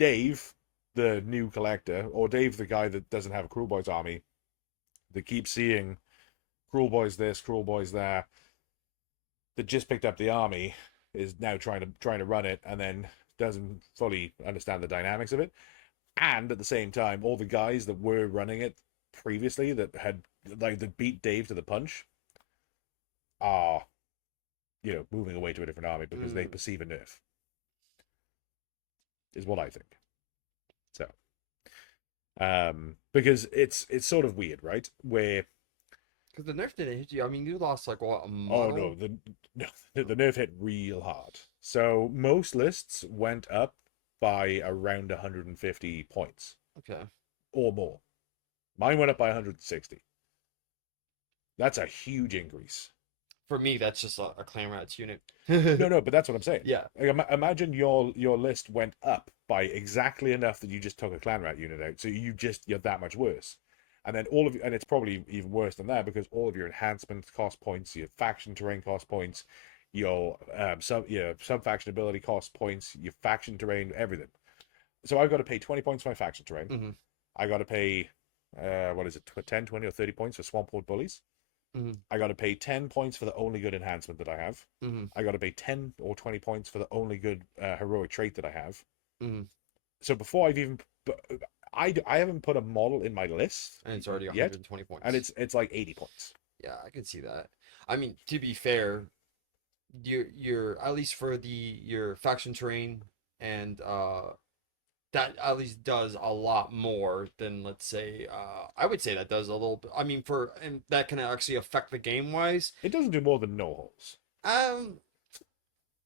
Dave, the new collector, or Dave, the guy that doesn't have a Cruel Boys army, that keeps seeing Cruel Boys this, Cruel Boys there, that just picked up the army, is now trying to run it, and then doesn't fully understand the dynamics of it. And at the same time, all the guys that were running it previously that beat Dave to the punch are moving away to a different army because they perceive a nerf, is what I think. So because it's sort of weird, right? Where Because the nerf didn't hit you. I mean, you lost like what, a oh model? the nerf hit real hard. So most lists went up by around 150 points Okay. or more. Mine went up by 160. That's a huge increase. For me, that's just a Clan Rats unit. No, but that's what I'm saying. Yeah. Like, imagine your list went up by exactly enough that you just took a clan rat unit out, so you're that much worse. And then and it's probably even worse than that because all of your enhancements cost points, your faction terrain cost points, your sub faction ability cost points, your faction terrain, everything. So I've got to pay 20 points for my faction terrain. Mm-hmm. I got to pay what is it, 10, 20, or 30 points for Swamp Horde Bullies. Mm-hmm. I got to pay 10 points for the only good enhancement that I have. Mm-hmm. I got to pay 10 or 20 points for the only good heroic trait that I have. Mm-hmm. So before I've even, I haven't put a model in my list, And it's already yet, 120 points. and it's like 80 points. Yeah, I can see that. I mean, to be fair, you're at least for your faction terrain and that at least does a lot more than, let's say, I would say that does a little bit. I mean, and that can actually affect the game wise. It doesn't do more than no holes.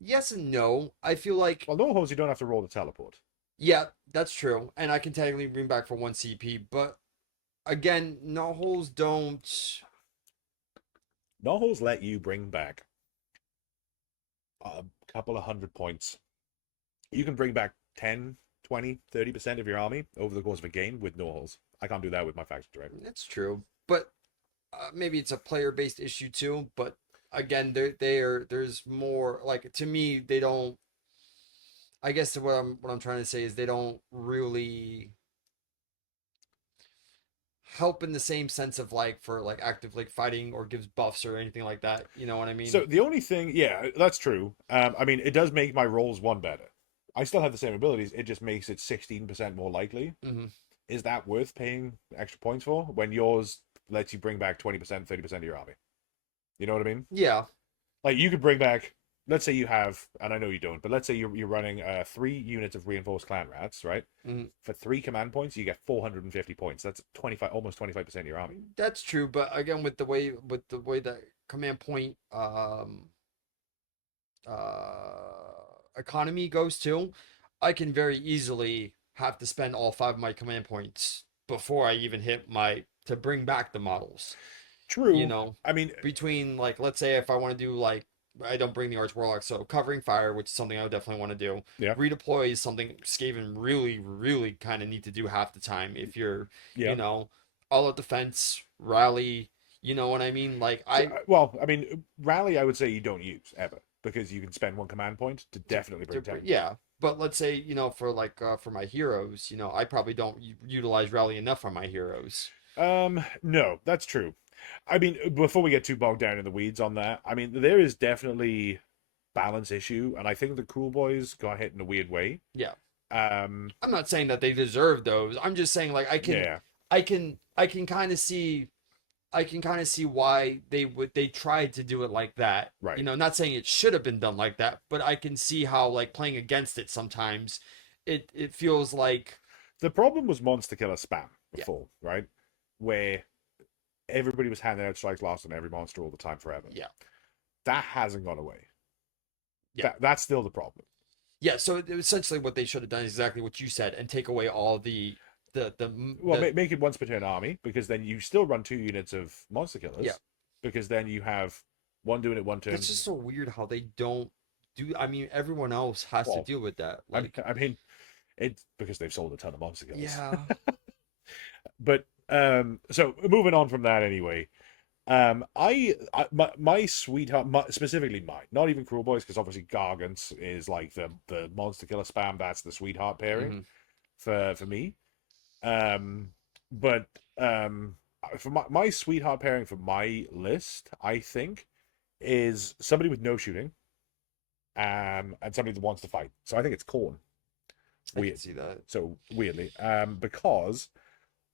Yes and no. I feel like, Well, no holes you don't have to roll the teleport. yeah, that's true, and I can technically bring back for 1 CP, but again, no holes don't. No holes let you bring back a couple of 100 points. You can bring back 10, 20, 30% of your army over the course of a game with no holes. I can't do that with my faction terrain. That's true, but maybe it's a player-based issue too. But again, there's more like, to me, they don't. I guess what I'm trying to say is they don't really help in the same sense of like for like active like fighting or gives buffs or anything like that. You know what I mean? So the only thing, yeah, that's true. I mean, it does make my rolls one better. I still have the same abilities. It just makes it 16% more likely. Hmm. Is that worth paying extra points for when yours lets you bring back 20%, 30% of your army? You know what I mean? Yeah. Like you could bring back, let's say you have, and I know you don't, but let's say you're running 3 units of reinforced clan rats, right? Hmm. For 3 command points, you get 450 points. That's 25, almost 25% of your army. That's true, but again, with the way that command point economy goes too, I can very easily have to spend all 5 of my command points before I even hit my to bring back the models. You True. know, I mean, between like let's say if I want to do like I don't bring the Arch Warlock, so covering fire, which is something I would definitely want to do. yeah, Redeploy is something Skaven really, really kind of need to do half the time if you're, yeah. you know, all out defense, rally, you know what I mean? Like So, I well, I mean, rally, I would say you don't use ever because you can spend 1 command point to definitely bring 10. yeah, but let's say, you know, for like for my heroes, you know, I probably don't utilize rally enough on my heroes. No, that's true. I mean, before we get too bogged down in the weeds on that, I mean, there is definitely balance issue, and I think the cool boys got hit in a weird way. Yeah. Um, I'm not saying that they deserve those. I'm just saying like yeah, I can kind of see I can kind of see why they tried to do it like that. You right. know, not saying it should have been done like that, but I can see how like playing against it sometimes it feels like The problem was monster killer spam yeah, before, right? Where everybody was handing out strikes lost on every monster all the time forever. yeah, That hasn't gone away. yeah. That's still the problem. Yeah, so essentially what they should have done is exactly what you said and take away all Well, make it once per turn army because then you still run 2 units of monster yeah. killers because then you have one doing it one turn. That's just so weird how they don't do I mean everyone else has to Well, deal with that. I, Like I mean, it's because they've sold a ton of monster killers. yeah. But so moving on from that anyway. My sweetheart, specifically mine, not even Cruel Boys, because obviously Gargants is like the monster killer spam. That's the sweetheart pairing Hmm. for me. Um, but for my sweetheart pairing for my list, I think is somebody with no shooting, and somebody that wants to fight. So I think it's Corn. I can Weird. see that. So weirdly, because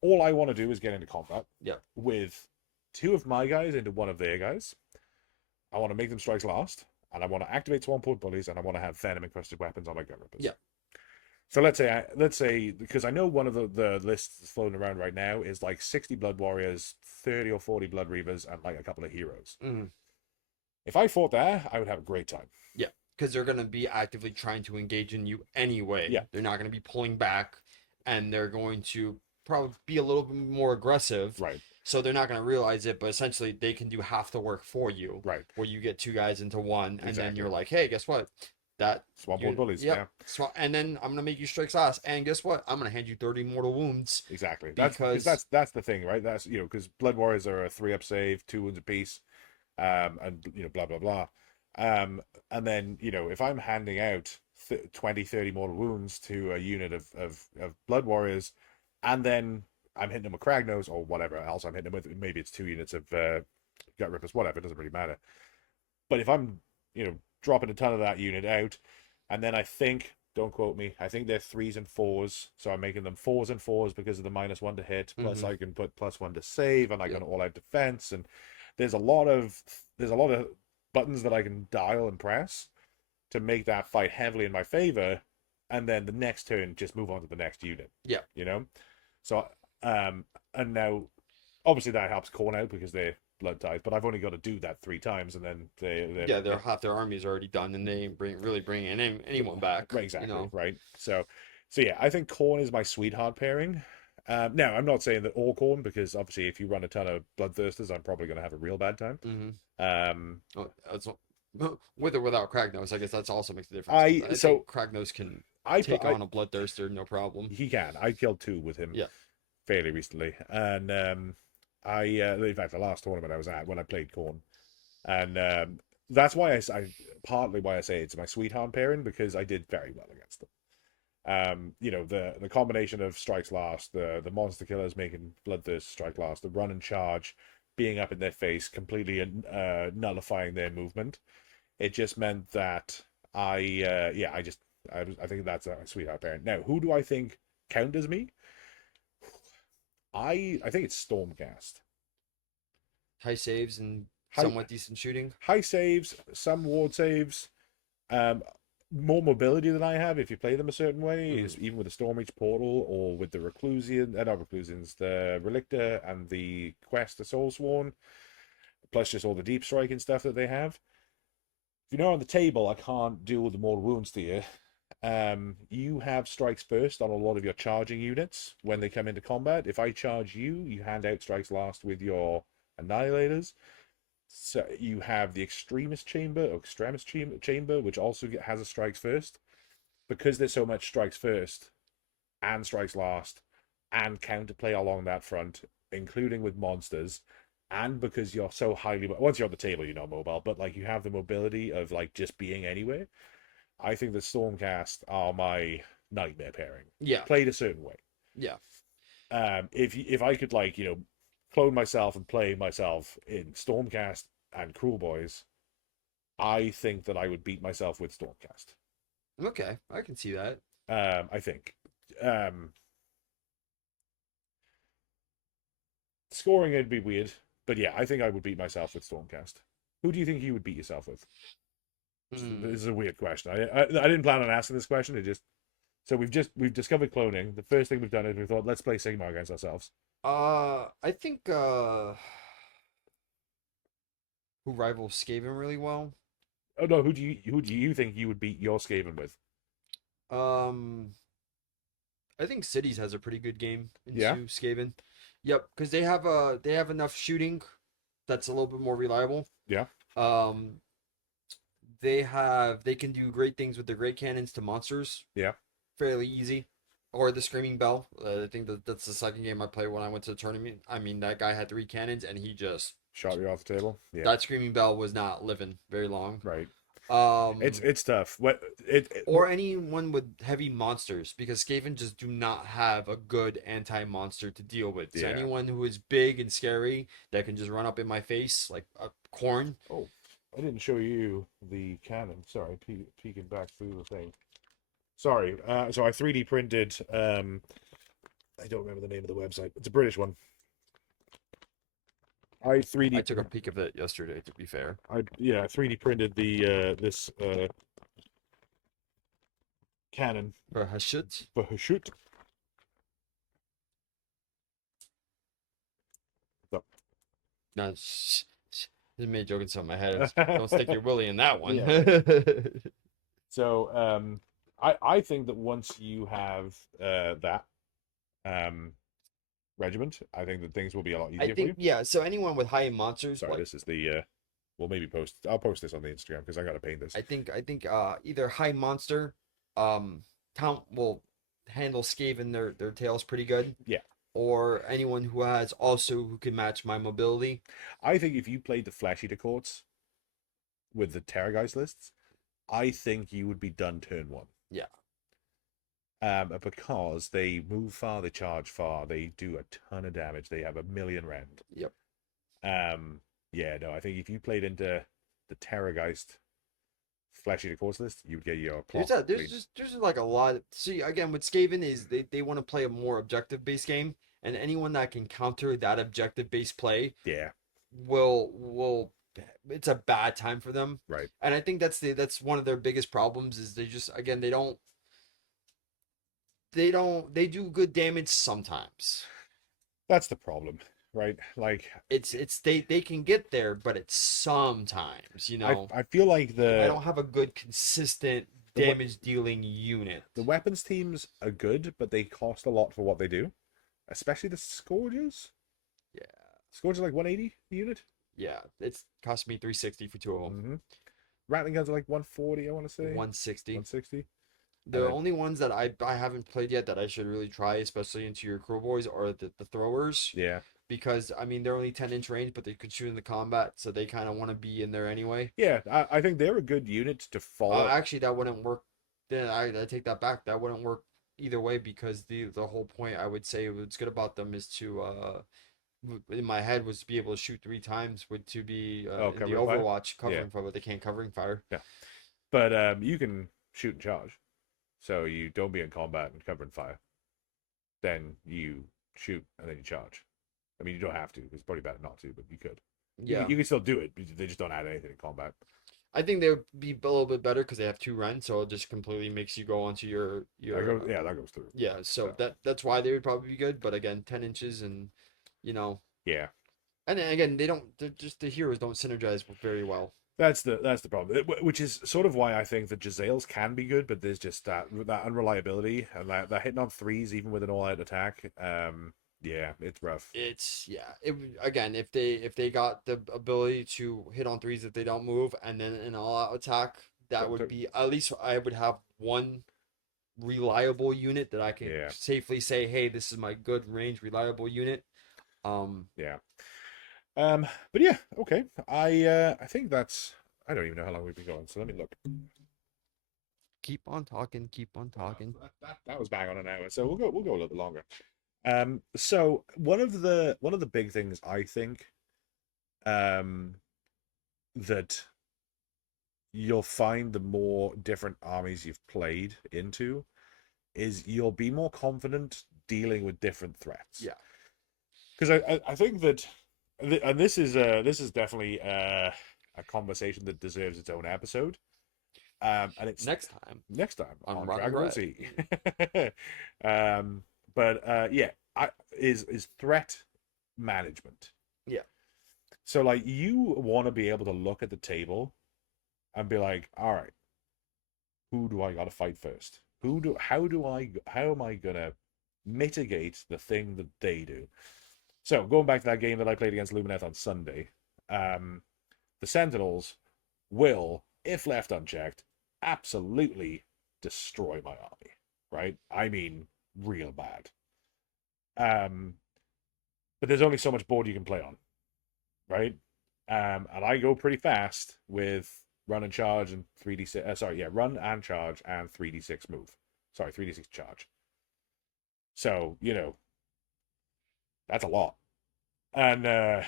all I want to do is get into combat Yeah. with 2 of my guys into one of their guys. I want to make them strikes last, and I want to activate Swarm Point Bullies, and I want to have venom encrusted weapons on my gun rippers. Yeah. So let's say because I know one of the lists floating around right now is like 60 Blood Warriors, 30 or 40 Blood Reavers, and like a couple of heroes. Hmm. If I fought there, I would have a great time. Yeah, because they're going to be actively trying to engage in you anyway. Yeah. They're not going to be pulling back, and they're going to probably be a little bit more aggressive. Right. So they're not going to realize it, but essentially they can do half the work for you. Right. Where you get 2 guys into one, and then Exactly. you're like, hey, guess what? That Swamp Point Bullies. Yeah. And then I'm gonna make you strikes last, and guess what? I'm gonna hand you 30 mortal wounds. Exactly. Because That's the thing, right? That's because Blood Warriors are a 3-up save, 2 wounds apiece, and blah blah blah. And then if I'm handing out 20, 30 mortal wounds to a unit of Blood Warriors, and then I'm hitting them with Kragnos or whatever else I'm hitting them with, maybe it's 2 units of Gut Rippers, whatever, it doesn't really matter. But if I'm dropping a ton of that unit out, and then I think, don't quote me, I think they're 3s and 4s, so I'm making them 4s and 4s because of the -1 to hit, plus I can put +1 to save, and I got all out defense, and there's a lot of buttons that I can dial and press to make that fight heavily in my favor, and then the next turn just move on to the next unit. Yeah. So and now obviously that helps Corn out because they're blood ties, but I've only got to do that 3 times, and then they're half their army is already done, and they ain't really bringing anyone back. Right, exactly. Right. So yeah, I think Corn is my sweetheart pairing. Now I'm not saying that all Corn, because obviously if you run a ton of Bloodthirsters, I'm probably going to have a real bad time. With or without Kragnos, I guess that's also makes a difference. I think Kragnos can take on a Bloodthirster, no problem. He can. I killed 2 with him. Yeah. Fairly recently, and in fact the last tournament I was at when I played Corn, and that's why I partly why I say it's my sweetheart pairing, because I did very well against them. The combination of strikes last, the monster killers making bloodthirst strike last, the run and charge being up in their face, completely nullifying their movement. It just meant that I think that's a sweetheart parent. Now, who do I think counters me? I think it's Stormcast. High saves and High somewhat decent shooting. high saves, some ward saves, um, more mobility than I have if you play them a certain way. Is even with the Stormreach portal or with the Reclusian, not Reclusians, the Relictor and the Quest, the Soulsworn, plus just all the deep strike and stuff that they have. If you know on the table, I can't deal the mortal wounds to you. You have strikes first on a lot of your charging units when they come into combat. If I charge you, you hand out strikes last with your annihilators. So you have the extremist chamber, which also has a strikes first. Because there's so much strikes first and strikes last and counterplay along that front, including with monsters, and because you're so highly once you're on the table, you're not mobile, but like you have the mobility of like just being anywhere. I think the Stormcast are my nightmare pairing. Yeah. Played a certain way. Yeah. If I could clone myself and play myself in Stormcast and Cruel Boys, I think that I would beat myself with Stormcast. Okay, I can see that. I think. Scoring it'd be weird, but yeah, I think I would beat myself with Stormcast. Who do you think you would beat yourself with? This is a weird question. I didn't plan on asking this question. We've discovered cloning. The first thing we've done is we thought let's play Sigmar against ourselves. I think who rivals Skaven really well? Oh no, who do you think you would beat your Skaven with? Um, I think Cities has a pretty good game into Yeah? Skaven. Yep, because they have enough shooting that's a little bit more reliable. Yeah. Um, they can do great things with their great cannons to monsters. Yeah. Fairly easy. Or the Screaming Bell. I think that's the second game I played when I went to the tournament. I mean, that guy had 3 cannons and he just Shot you off the table. Yeah. that Screaming Bell was not living very long. Right. Um, It's tough. or anyone with heavy monsters because Skaven just do not have a good anti-monster to deal with. So Yeah. anyone who is big and scary that can just run up in my face like a corn. Oh, I didn't show you the cannon. Sorry, peeking back through the thing. Sorry. So I 3D printed. I don't remember the name of the website. It's a British one. I 3D. I took a peek of it yesterday. To be fair, I 3D printed this cannon for Hashut. for Hashut. So. No, just made a joke in my head. Don't stick your willy in that one. So I think that once you have that regiment, I think that things will be a lot easier for you. Yeah. So anyone with high monsters, Sorry, this is the we'll maybe post. I'll post this on the Instagram because I gotta paint this. I think either high monster, town will handle Skaven their tails pretty good. Yeah. Or anyone who can match my mobility. I think if you played the Flesh Eater courts with the Terrorgeist lists, I think you would be done turn 1. Yeah. Because they move far, they charge far, they do a ton of damage. They have a million rend. Yep. Yeah, no, I think if you played into the Terrorgeist Flesh Eater course list, you would get your plot. There's like a lot. See, again, with Skaven is they want to play a more objective based game, and anyone that can counter that objective based play, yeah, will it's a bad time for them. Right. And I think that's one of their biggest problems is they just again they do good damage sometimes. That's the problem, right? Like they can get there, but it's sometimes, I feel like I don't have a good consistent damage dealing unit. The weapons teams are good, but they cost a lot for what they do, especially the Scourges. Yeah, Scourges are like 180 a unit. Yeah, it's cost me 360 for 2 of them. Mm-hmm. Rattling guns are like 140, I want to say. 160. 160. The only ones that I haven't played yet that I should really try, especially into your Cruel Boys, are the throwers. Yeah. Because, I mean, they're only 10-inch range, but they could shoot in the combat, so they kind of want to be in there anyway. Yeah, I think they're a good unit to follow. Actually, that wouldn't work. Then I take that back. That wouldn't work either way because the whole point I would say what's good about them is to in my head was to be able to shoot 3 times would to be Oh, in the covering fire. Overwatch Yeah, covering fire, but they can't covering fire. yeah. But you can shoot and charge, so you don't be in combat and covering fire. Then you shoot and then you charge. I mean, you don't have to. It's probably better not to, but you could. Yeah. You can still do it. They just don't add anything in combat. I think they would be a little bit better because they have 2 rends, so it just completely makes you go onto your Yeah, that goes through. yeah. So So that's why they would probably be good. But again, 10 inches and you know, yeah, and then again, they don't. They're just the heroes don't synergize very well. that's the problem. Which is sort of why I think the Jezzails can be good, but there's just that unreliability and that hitting on threes even with an all-out attack. Yeah, it's rough. It's yeah. Again, if they got the ability to hit on threes if they don't move, and then an all-out attack, that would be at least I would have one reliable unit that I can Yeah, safely say, hey, this is my good range reliable unit. yeah. But yeah, okay. I think that's. I don't even know how long we've been going, so let me look. Keep on talking, keep on talking. That was bang on an hour, so we'll go a little bit longer. So one of the big things I think, um, that you'll find the more different armies you've played into is you'll be more confident dealing with different threats. Yeah. Because I think that, and this is definitely a conversation that deserves its own episode. And it's next time on Grot Dragon and Ball Rat. Z. But yeah, is threat management. Yeah. So like you want to be able to look at the table and be like, all right, who do I got to fight first? How am I gonna mitigate the thing that they do? So going back to that game that I played against Lumineth on Sunday, the Sentinels will, if left unchecked, absolutely destroy my army. Right? I mean, real bad. But there's only so much board you can play on, right? And I go pretty fast with run and charge and 3d6. Sorry, yeah, run and charge and 3d6 move. Sorry, 3d6 charge. So that's a lot. And I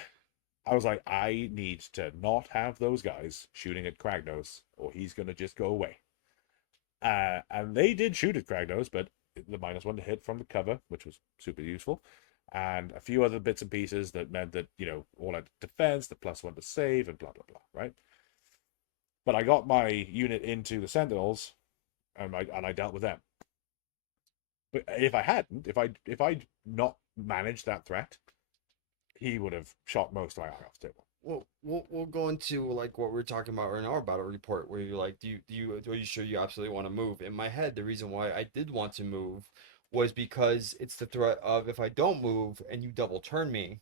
was like, I need to not have those guys shooting at Kragnos, or he's gonna just go away. And they did shoot at Kragnos, but the -1 to hit from the cover, which was super useful, and a few other bits and pieces that meant that all out defense, the +1 to save, and blah blah blah. Right. But I got my unit into the Sentinels, and I dealt with them. But if I hadn't, if I'd not managed that threat, he would have shot most of my army off the table. Well, we'll go into like what we're talking about in our battle report, where you're like, are you sure you absolutely want to move? In my head, the reason why I did want to move was because it's the threat of if I don't move and you double turn me,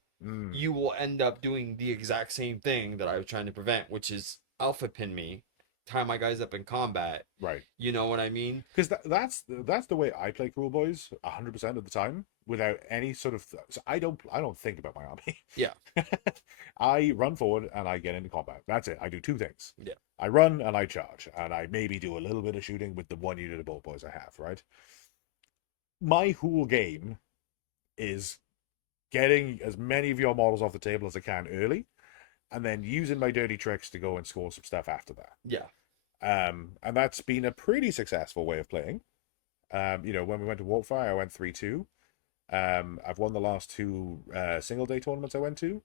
you will end up doing the exact same thing that I was trying to prevent, which is alpha pin me, tie my guys up in combat. Right. You know what I mean? Because that's the way I play Cruel Boys 100% of the time without any sort of. So I don't think about my army. Yeah. I run forward and I get into combat. That's it. I do two things. Yeah. I run and I charge, and I maybe do a little bit of shooting with the one unit of Bolt Boys I have. Right. My whole game is getting as many of your models off the table as I can early, and then using my dirty tricks to go and score some stuff after that. Yeah. And that's been a pretty successful way of playing. When we went to Warpfire, I went 3-2. I've won the last two single day tournaments I went to,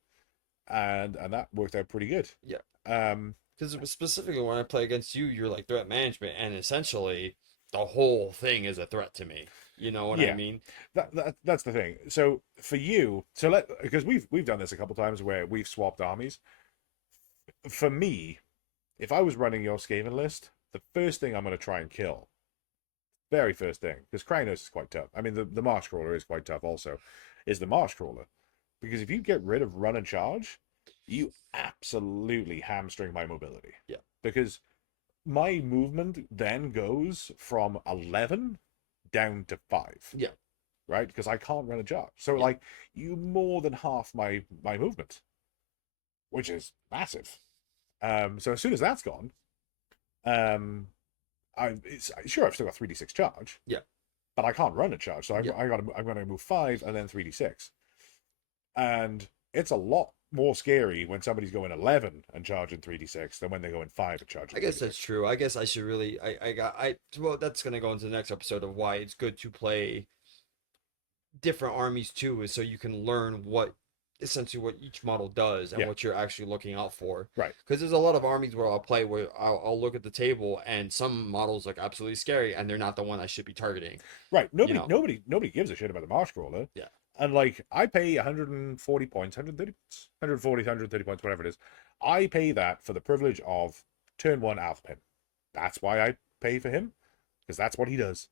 and that worked out pretty good. Yeah. Um, Because specifically when I play against you, you're like threat management, and essentially the whole thing is a threat to me. You know what I mean? That's the thing. So for you, because we've done this a couple times where we've swapped armies. For me, if I was running your Skaven list, the first thing I'm going to try and kill, very first thing, because Kragnos is quite tough. I mean, the Marsh Crawler is quite tough also, is the Marsh Crawler. Because if you get rid of run and charge, you absolutely hamstring my mobility. Yeah. Because my movement then goes from 11 down to 5. Yeah. Right? Because I can't run a charge. So, like, you more than half my movement, which is massive. So as soon as that's gone, I've still got 3d6 charge. Yeah. but I can't run a charge, so Yeah. I'm gonna move 5 and then 3d6, and it's a lot more scary when somebody's going 11 and charging 3d6 than when they're going 5 and charging I guess that's 3d6. true. I guess I should really well, that's gonna go into the next episode of why it's good to play different armies too, is so you can learn what essentially what each model does and Yeah, what you're actually looking out for. right, Because there's a lot of armies where I'll play where I'll look at the table and some models look absolutely scary and they're not the one I should be targeting. right. You know? Nobody gives a shit about the Marsh Crawler. Yeah. And like, I pay 140 points, 130 points, 140, 130 points, whatever it is. I pay that for the privilege of turn 1 Alpha Pin. That's why I pay for him, because that's what he does.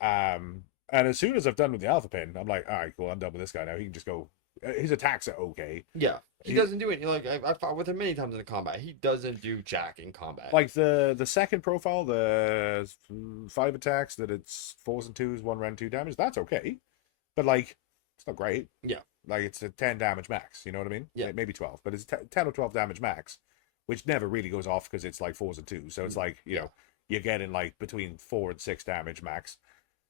And as soon as I've done with the Alpha Pin, I'm like, all right, cool, I'm done with this guy now. He can just go. His attacks are okay. Yeah. He He- doesn't do it. Like I fought with him many times in the combat. He doesn't do jack in combat. Like the second profile, the 5 attacks that it's 4s and 2s, 1 round 2 damage. That's okay, but like, it's not great. Yeah. Like, it's a 10 damage max. You know what I mean? Yeah. Maybe 12, but it's 10 or 12 damage max, which never really goes off because it's like 4s and 2s. So it's like, you know, you're getting like between 4 and 6 damage max.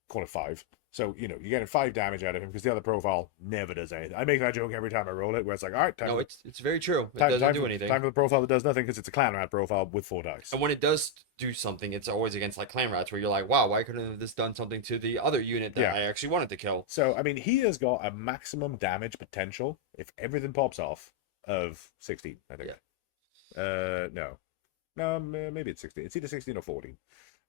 Call it 5. So, you know, you're getting 5 damage out of him because the other profile never does anything. I make that joke every time I roll it, where it's like, all right, No, it's very true. It doesn't do anything. Time for the profile that does nothing because it's a clan rat profile with 4 dice. And when it does do something, it's always against like clan rats, where you're like, wow, why couldn't this done something to the other unit that Yeah. I actually wanted to kill? So, I mean, he has got a maximum damage potential, if everything pops off, of 16, I think. No. No, maybe it's 16. It's either 16 or 14,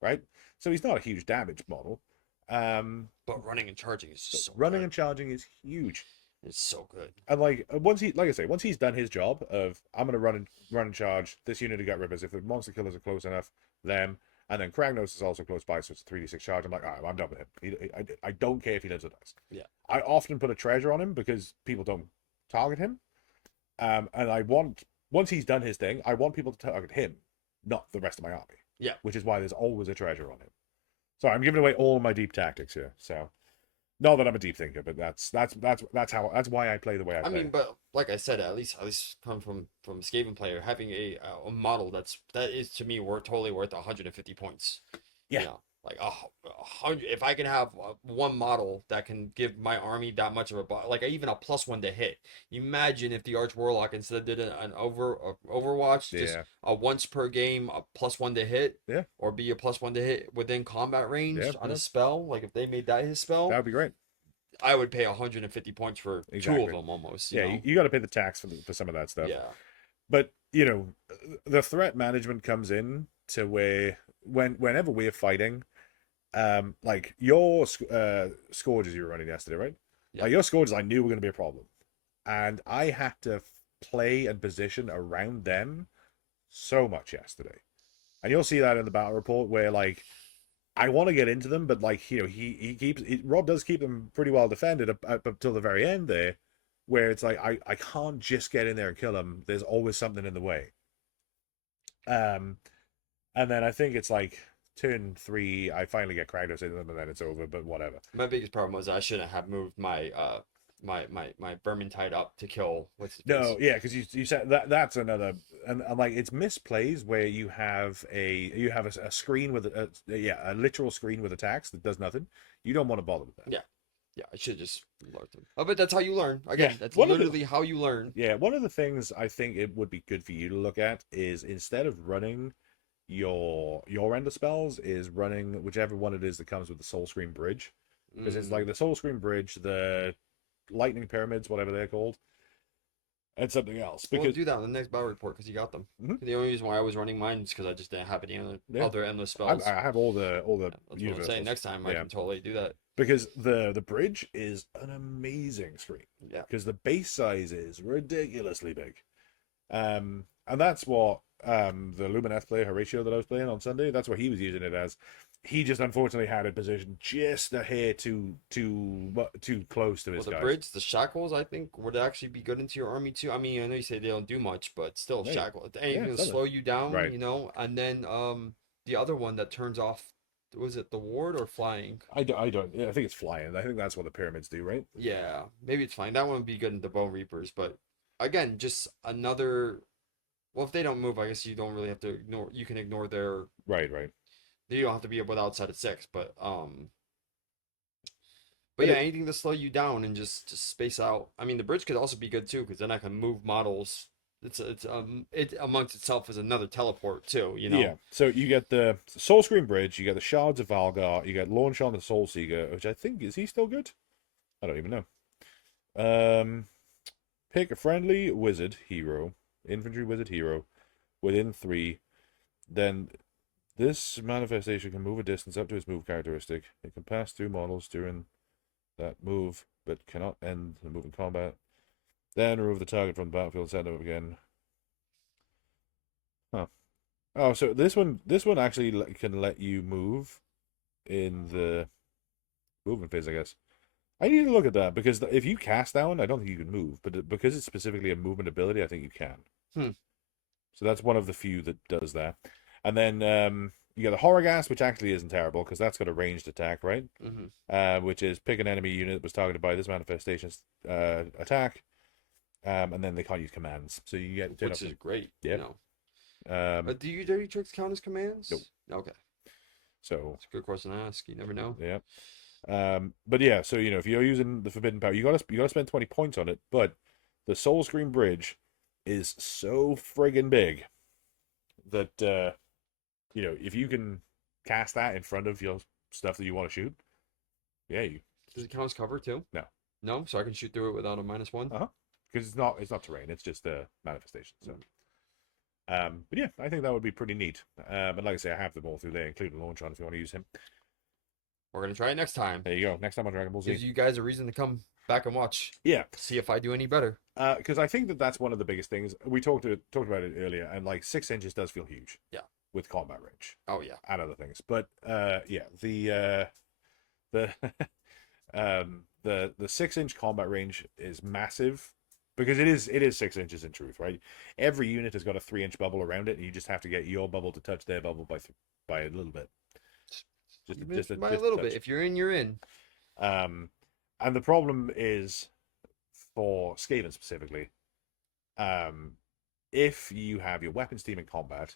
right? So he's not a huge damage model. But running and charging is just so Running good. and charging is huge. It's so good. And like, once he's done his job of, I'm gonna run and charge this unit of gut rippers. If the monster killers are close enough, them, and then Kragnos is also close by, so it's a 3d6 charge. I'm like, all right, I'm done with him. I don't care if he lives or dies. Yeah. I often put a treasure on him because people don't target him. And I want, once he's done his thing, I want people to target him, not the rest of my army. Yeah. Which is why there's always a treasure on him. So I'm giving away all my deep tactics here. So, not that I'm a deep thinker, but that's why I play the way I play. I mean, but like I said, at least come from a Skaven player, having a model that is to me totally worth 150 points. Yeah. You know, like 100. If I can have one model that can give my army that much of like even a +1 to hit. Imagine if the Arch Warlock instead did an Overwatch, just Yeah. a once per game, a +1 to hit. Yeah. Or be a +1 to hit within combat range Yeah, on yeah. a spell. Like if they made that his spell, That would be great. I would pay 150 points for two Exactly. of them almost. Yeah, you got to pay the tax for some of that stuff. Yeah. But you know, the threat management comes to where whenever we're fighting, like your scourges you were running yesterday, right? Yeah. Like your scourges, I knew were going to be a problem, and I had to play and position around them so much yesterday, and you'll see that in the battle report where like, I want to get into them, but like, you know, Rob does keep them pretty well defended up until the very end there, where it's like I can't just get in there and kill them. There's always something in the way. And then I think it's like turn 3, I finally get Kragnos in them, and then it's over. But whatever. My biggest problem was I shouldn't have moved my my Vermintide up to kill. What's his No, face? yeah, because you said that's another, and like it's misplays where you have a screen with a literal screen with attacks that does nothing. You don't want to bother with that. Yeah. Yeah, I should just learn them. Oh, but that's how you learn. Again, Yeah, that's one of the- literally how you learn. Yeah, one of the things I think it would be good for you to look at is, instead of running your end of spells, is running whichever one it is that comes with the Soul Scream Bridge, because it's like the Soul Scream Bridge, the Lightning Pyramids, whatever they're called, and something else. We'll Because do that in the next battle report because you got them. Mhm. The only reason why I was running mine is because I just didn't have any Yeah. other endless spells. I have all the That's what I'm universals. saying. Next time I Yeah. can totally do that. Because the bridge is an amazing screen. Yeah. Because the base size is ridiculously big. And that's what the Lumineth player Horatio that I was playing on Sunday, that's what he was using it as. He just unfortunately had it positioned just a hair too close to Well, his the guys. bridge, the shackles, I think would actually be good into your army too. I mean, I know you say they don't do much, but still, Right. shackle anything to something. slow you down, Right. you know. And then the other one that turns off, was it the ward or flying? I don't. Yeah, I think it's flying. I think that's what the pyramids do, right? Yeah, maybe it's flying. That one would be good in the Bone Reapers, but again, just another. Well, if they don't move, I guess you don't really have to ignore. You can ignore their. Right. You don't have to be able to outside of 6, but But yeah, anything to slow you down and just space out. I mean, the bridge could also be good too, because then I can move models. It amongst itself is another teleport too. Yeah, so you get the Soul Screen Bridge, you get the Shards of Valgar, you get Launch on the Soul Seeker, which I think, is he still good? I don't even know. Pick a friendly wizard hero, infantry wizard hero, within 3. Then this manifestation can move a distance up to its move characteristic. It can pass through models during that move, but cannot end the move in combat. Then remove the target from the battlefield and send them up again. Huh. Oh, so this one actually can let you move in the movement phase, I guess. I need to look at that because if you cast that one, I don't think you can move, but because it's specifically a movement ability, I think you can. So that's one of the few that does that. And then you got the Horrorghast, which actually isn't terrible because that's got a ranged attack, right? Which is pick an enemy unit that was targeted by this manifestation's attack, and then they can't use commands. So you get which is great. Yeah. Do you dirty tricks count as commands? Nope. Okay. So it's a good question to ask. You never know. Yeah. But yeah, so if you're using the Forbidden Power, you gotta spend 20 points on it. But the Soul Screen Bridge is so friggin' big that if you can cast that in front of your stuff that you want to shoot, yeah, Does it count as cover too? No. No, so I can shoot through it without a -1. Because it's not terrain; it's just a manifestation. So, but yeah, I think that would be pretty neat. But like I say, I have them all through there, including Launch on if you want to use him. We're gonna try it next time. There you go. Next time on Dragon Ball Z. Gives you guys a reason to come back and watch. Yeah. See if I do any better. Because I think that's one of the biggest things. We talked about it earlier, and like 6 inches does feel huge. Yeah. With combat range. Oh yeah. And other things, but yeah, the the 6-inch combat range is massive because it is 6 inches in truth, right? Every unit has got a 3-inch bubble around it, and you just have to get your bubble to touch their bubble by a little bit. Just a little bit. If you're in, you're in. And the problem is for Skaven specifically, if you have your weapons team in combat,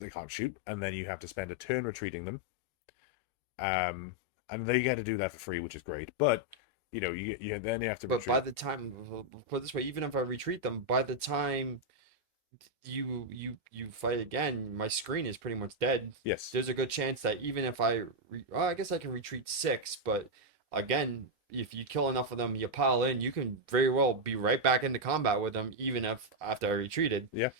they can't shoot, and then you have to spend a turn retreating them. And they get to do that for free, which is great. But you then you have to. But by the time, put it this way, even if I retreat them, by the time you fight again, my screen is pretty much dead. Yes. There's a good chance that even if I guess I can retreat 6, but again, if you kill enough of them, you pile in, you can very well be right back into combat with them, even if after I retreated. Yeah.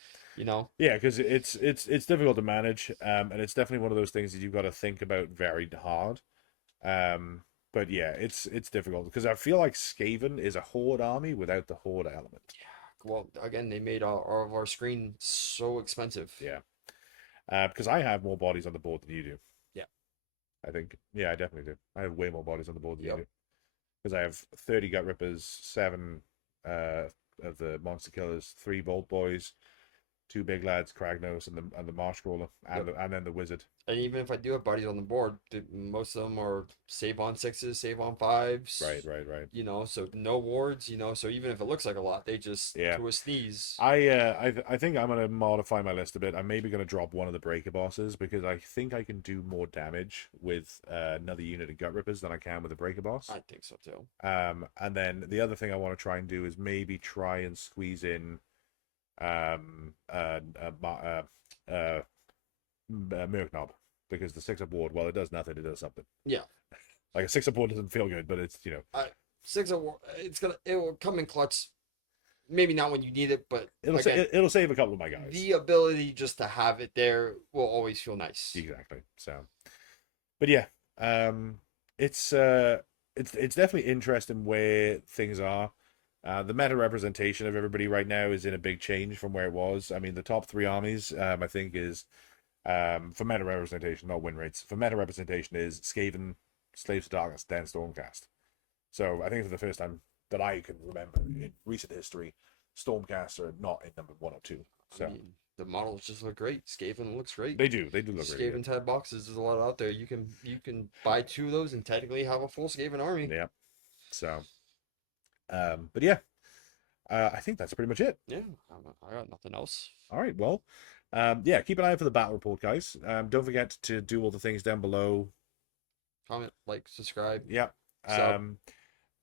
Yeah, because it's difficult to manage, and it's definitely one of those things that you've got to think about very hard. But yeah, it's difficult because I feel like Skaven is a horde army without the horde element. Yeah. Well, again, they made all of our screen so expensive. Yeah. Because I have more bodies on the board than you do. Yeah. I think. Yeah, I definitely do. I have way more bodies on the board than you do. Because I have 30 Gut Rippers, 7 of the Monster Killers, 3 Bolt Boys, 2 Big Lads, Kragnos, and the Marsh Crawler, and then the Wizard. And even if I do have bodies on the board, most of them are save on 6s, save on 5s. Right. So no wards. So even if it looks like a lot, they just to a sneeze. I think I'm gonna modify my list a bit. I'm maybe gonna drop one of the Breaker bosses because I think I can do more damage with another unit of Gut Rippers than I can with a Breaker boss. I think so too. And then the other thing I want to try and do is maybe try and squeeze in Merknob, because the 6-up ward, well, it does nothing, it does something. Yeah. Like a 6-up ward doesn't feel good, but it's 6-up ward, it will come in clutch. Maybe not when you need it, but it'll save a couple of my guys. The ability just to have it there will always feel nice. Exactly. So, but yeah, it's definitely interesting where things are. The meta representation of everybody right now is in a big change from where it was. I mean, the top 3 armies, I think, is for meta representation, not win rates. For meta representation is Skaven, Slaves to Darkness, then Stormcast. So I think for the first time that I can remember in recent history, Stormcast are not in number 1 or 2. So I mean, the models just look great. Skaven looks great. They do look great. Skaven tab boxes, there's a lot out there. You can buy 2 of those and technically have a full Skaven army. Yeah. So. But yeah, I think that's pretty much it. Yeah, I got nothing else. All right, well, yeah, keep an eye out for the battle report, guys. Don't forget to do all the things down below. Comment, like, subscribe. Yeah. So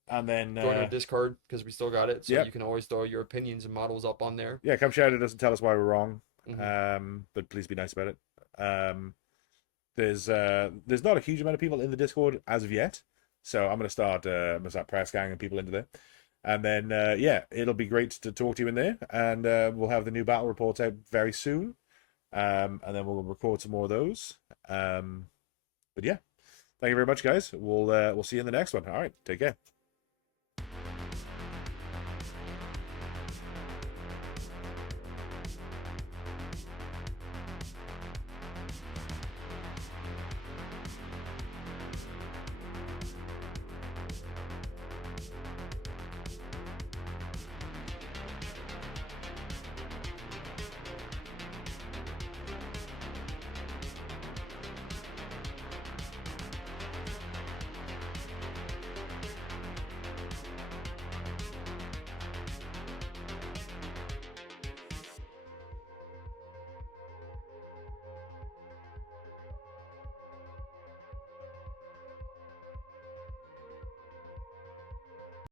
And then join our Discord because we still got it, so yep. you can always throw your opinions and models up on there. Yeah, come shout at us and tell us why we're wrong. Mm-hmm. But please be nice about it. There's not a huge amount of people in the Discord as of yet, so I'm gonna start press ganging people into there, and then yeah, it'll be great to talk to you in there, and we'll have the new battle reports out very soon, and then we'll record some more of those. But yeah, thank you very much, guys. We'll see you in the next one. All right, take care.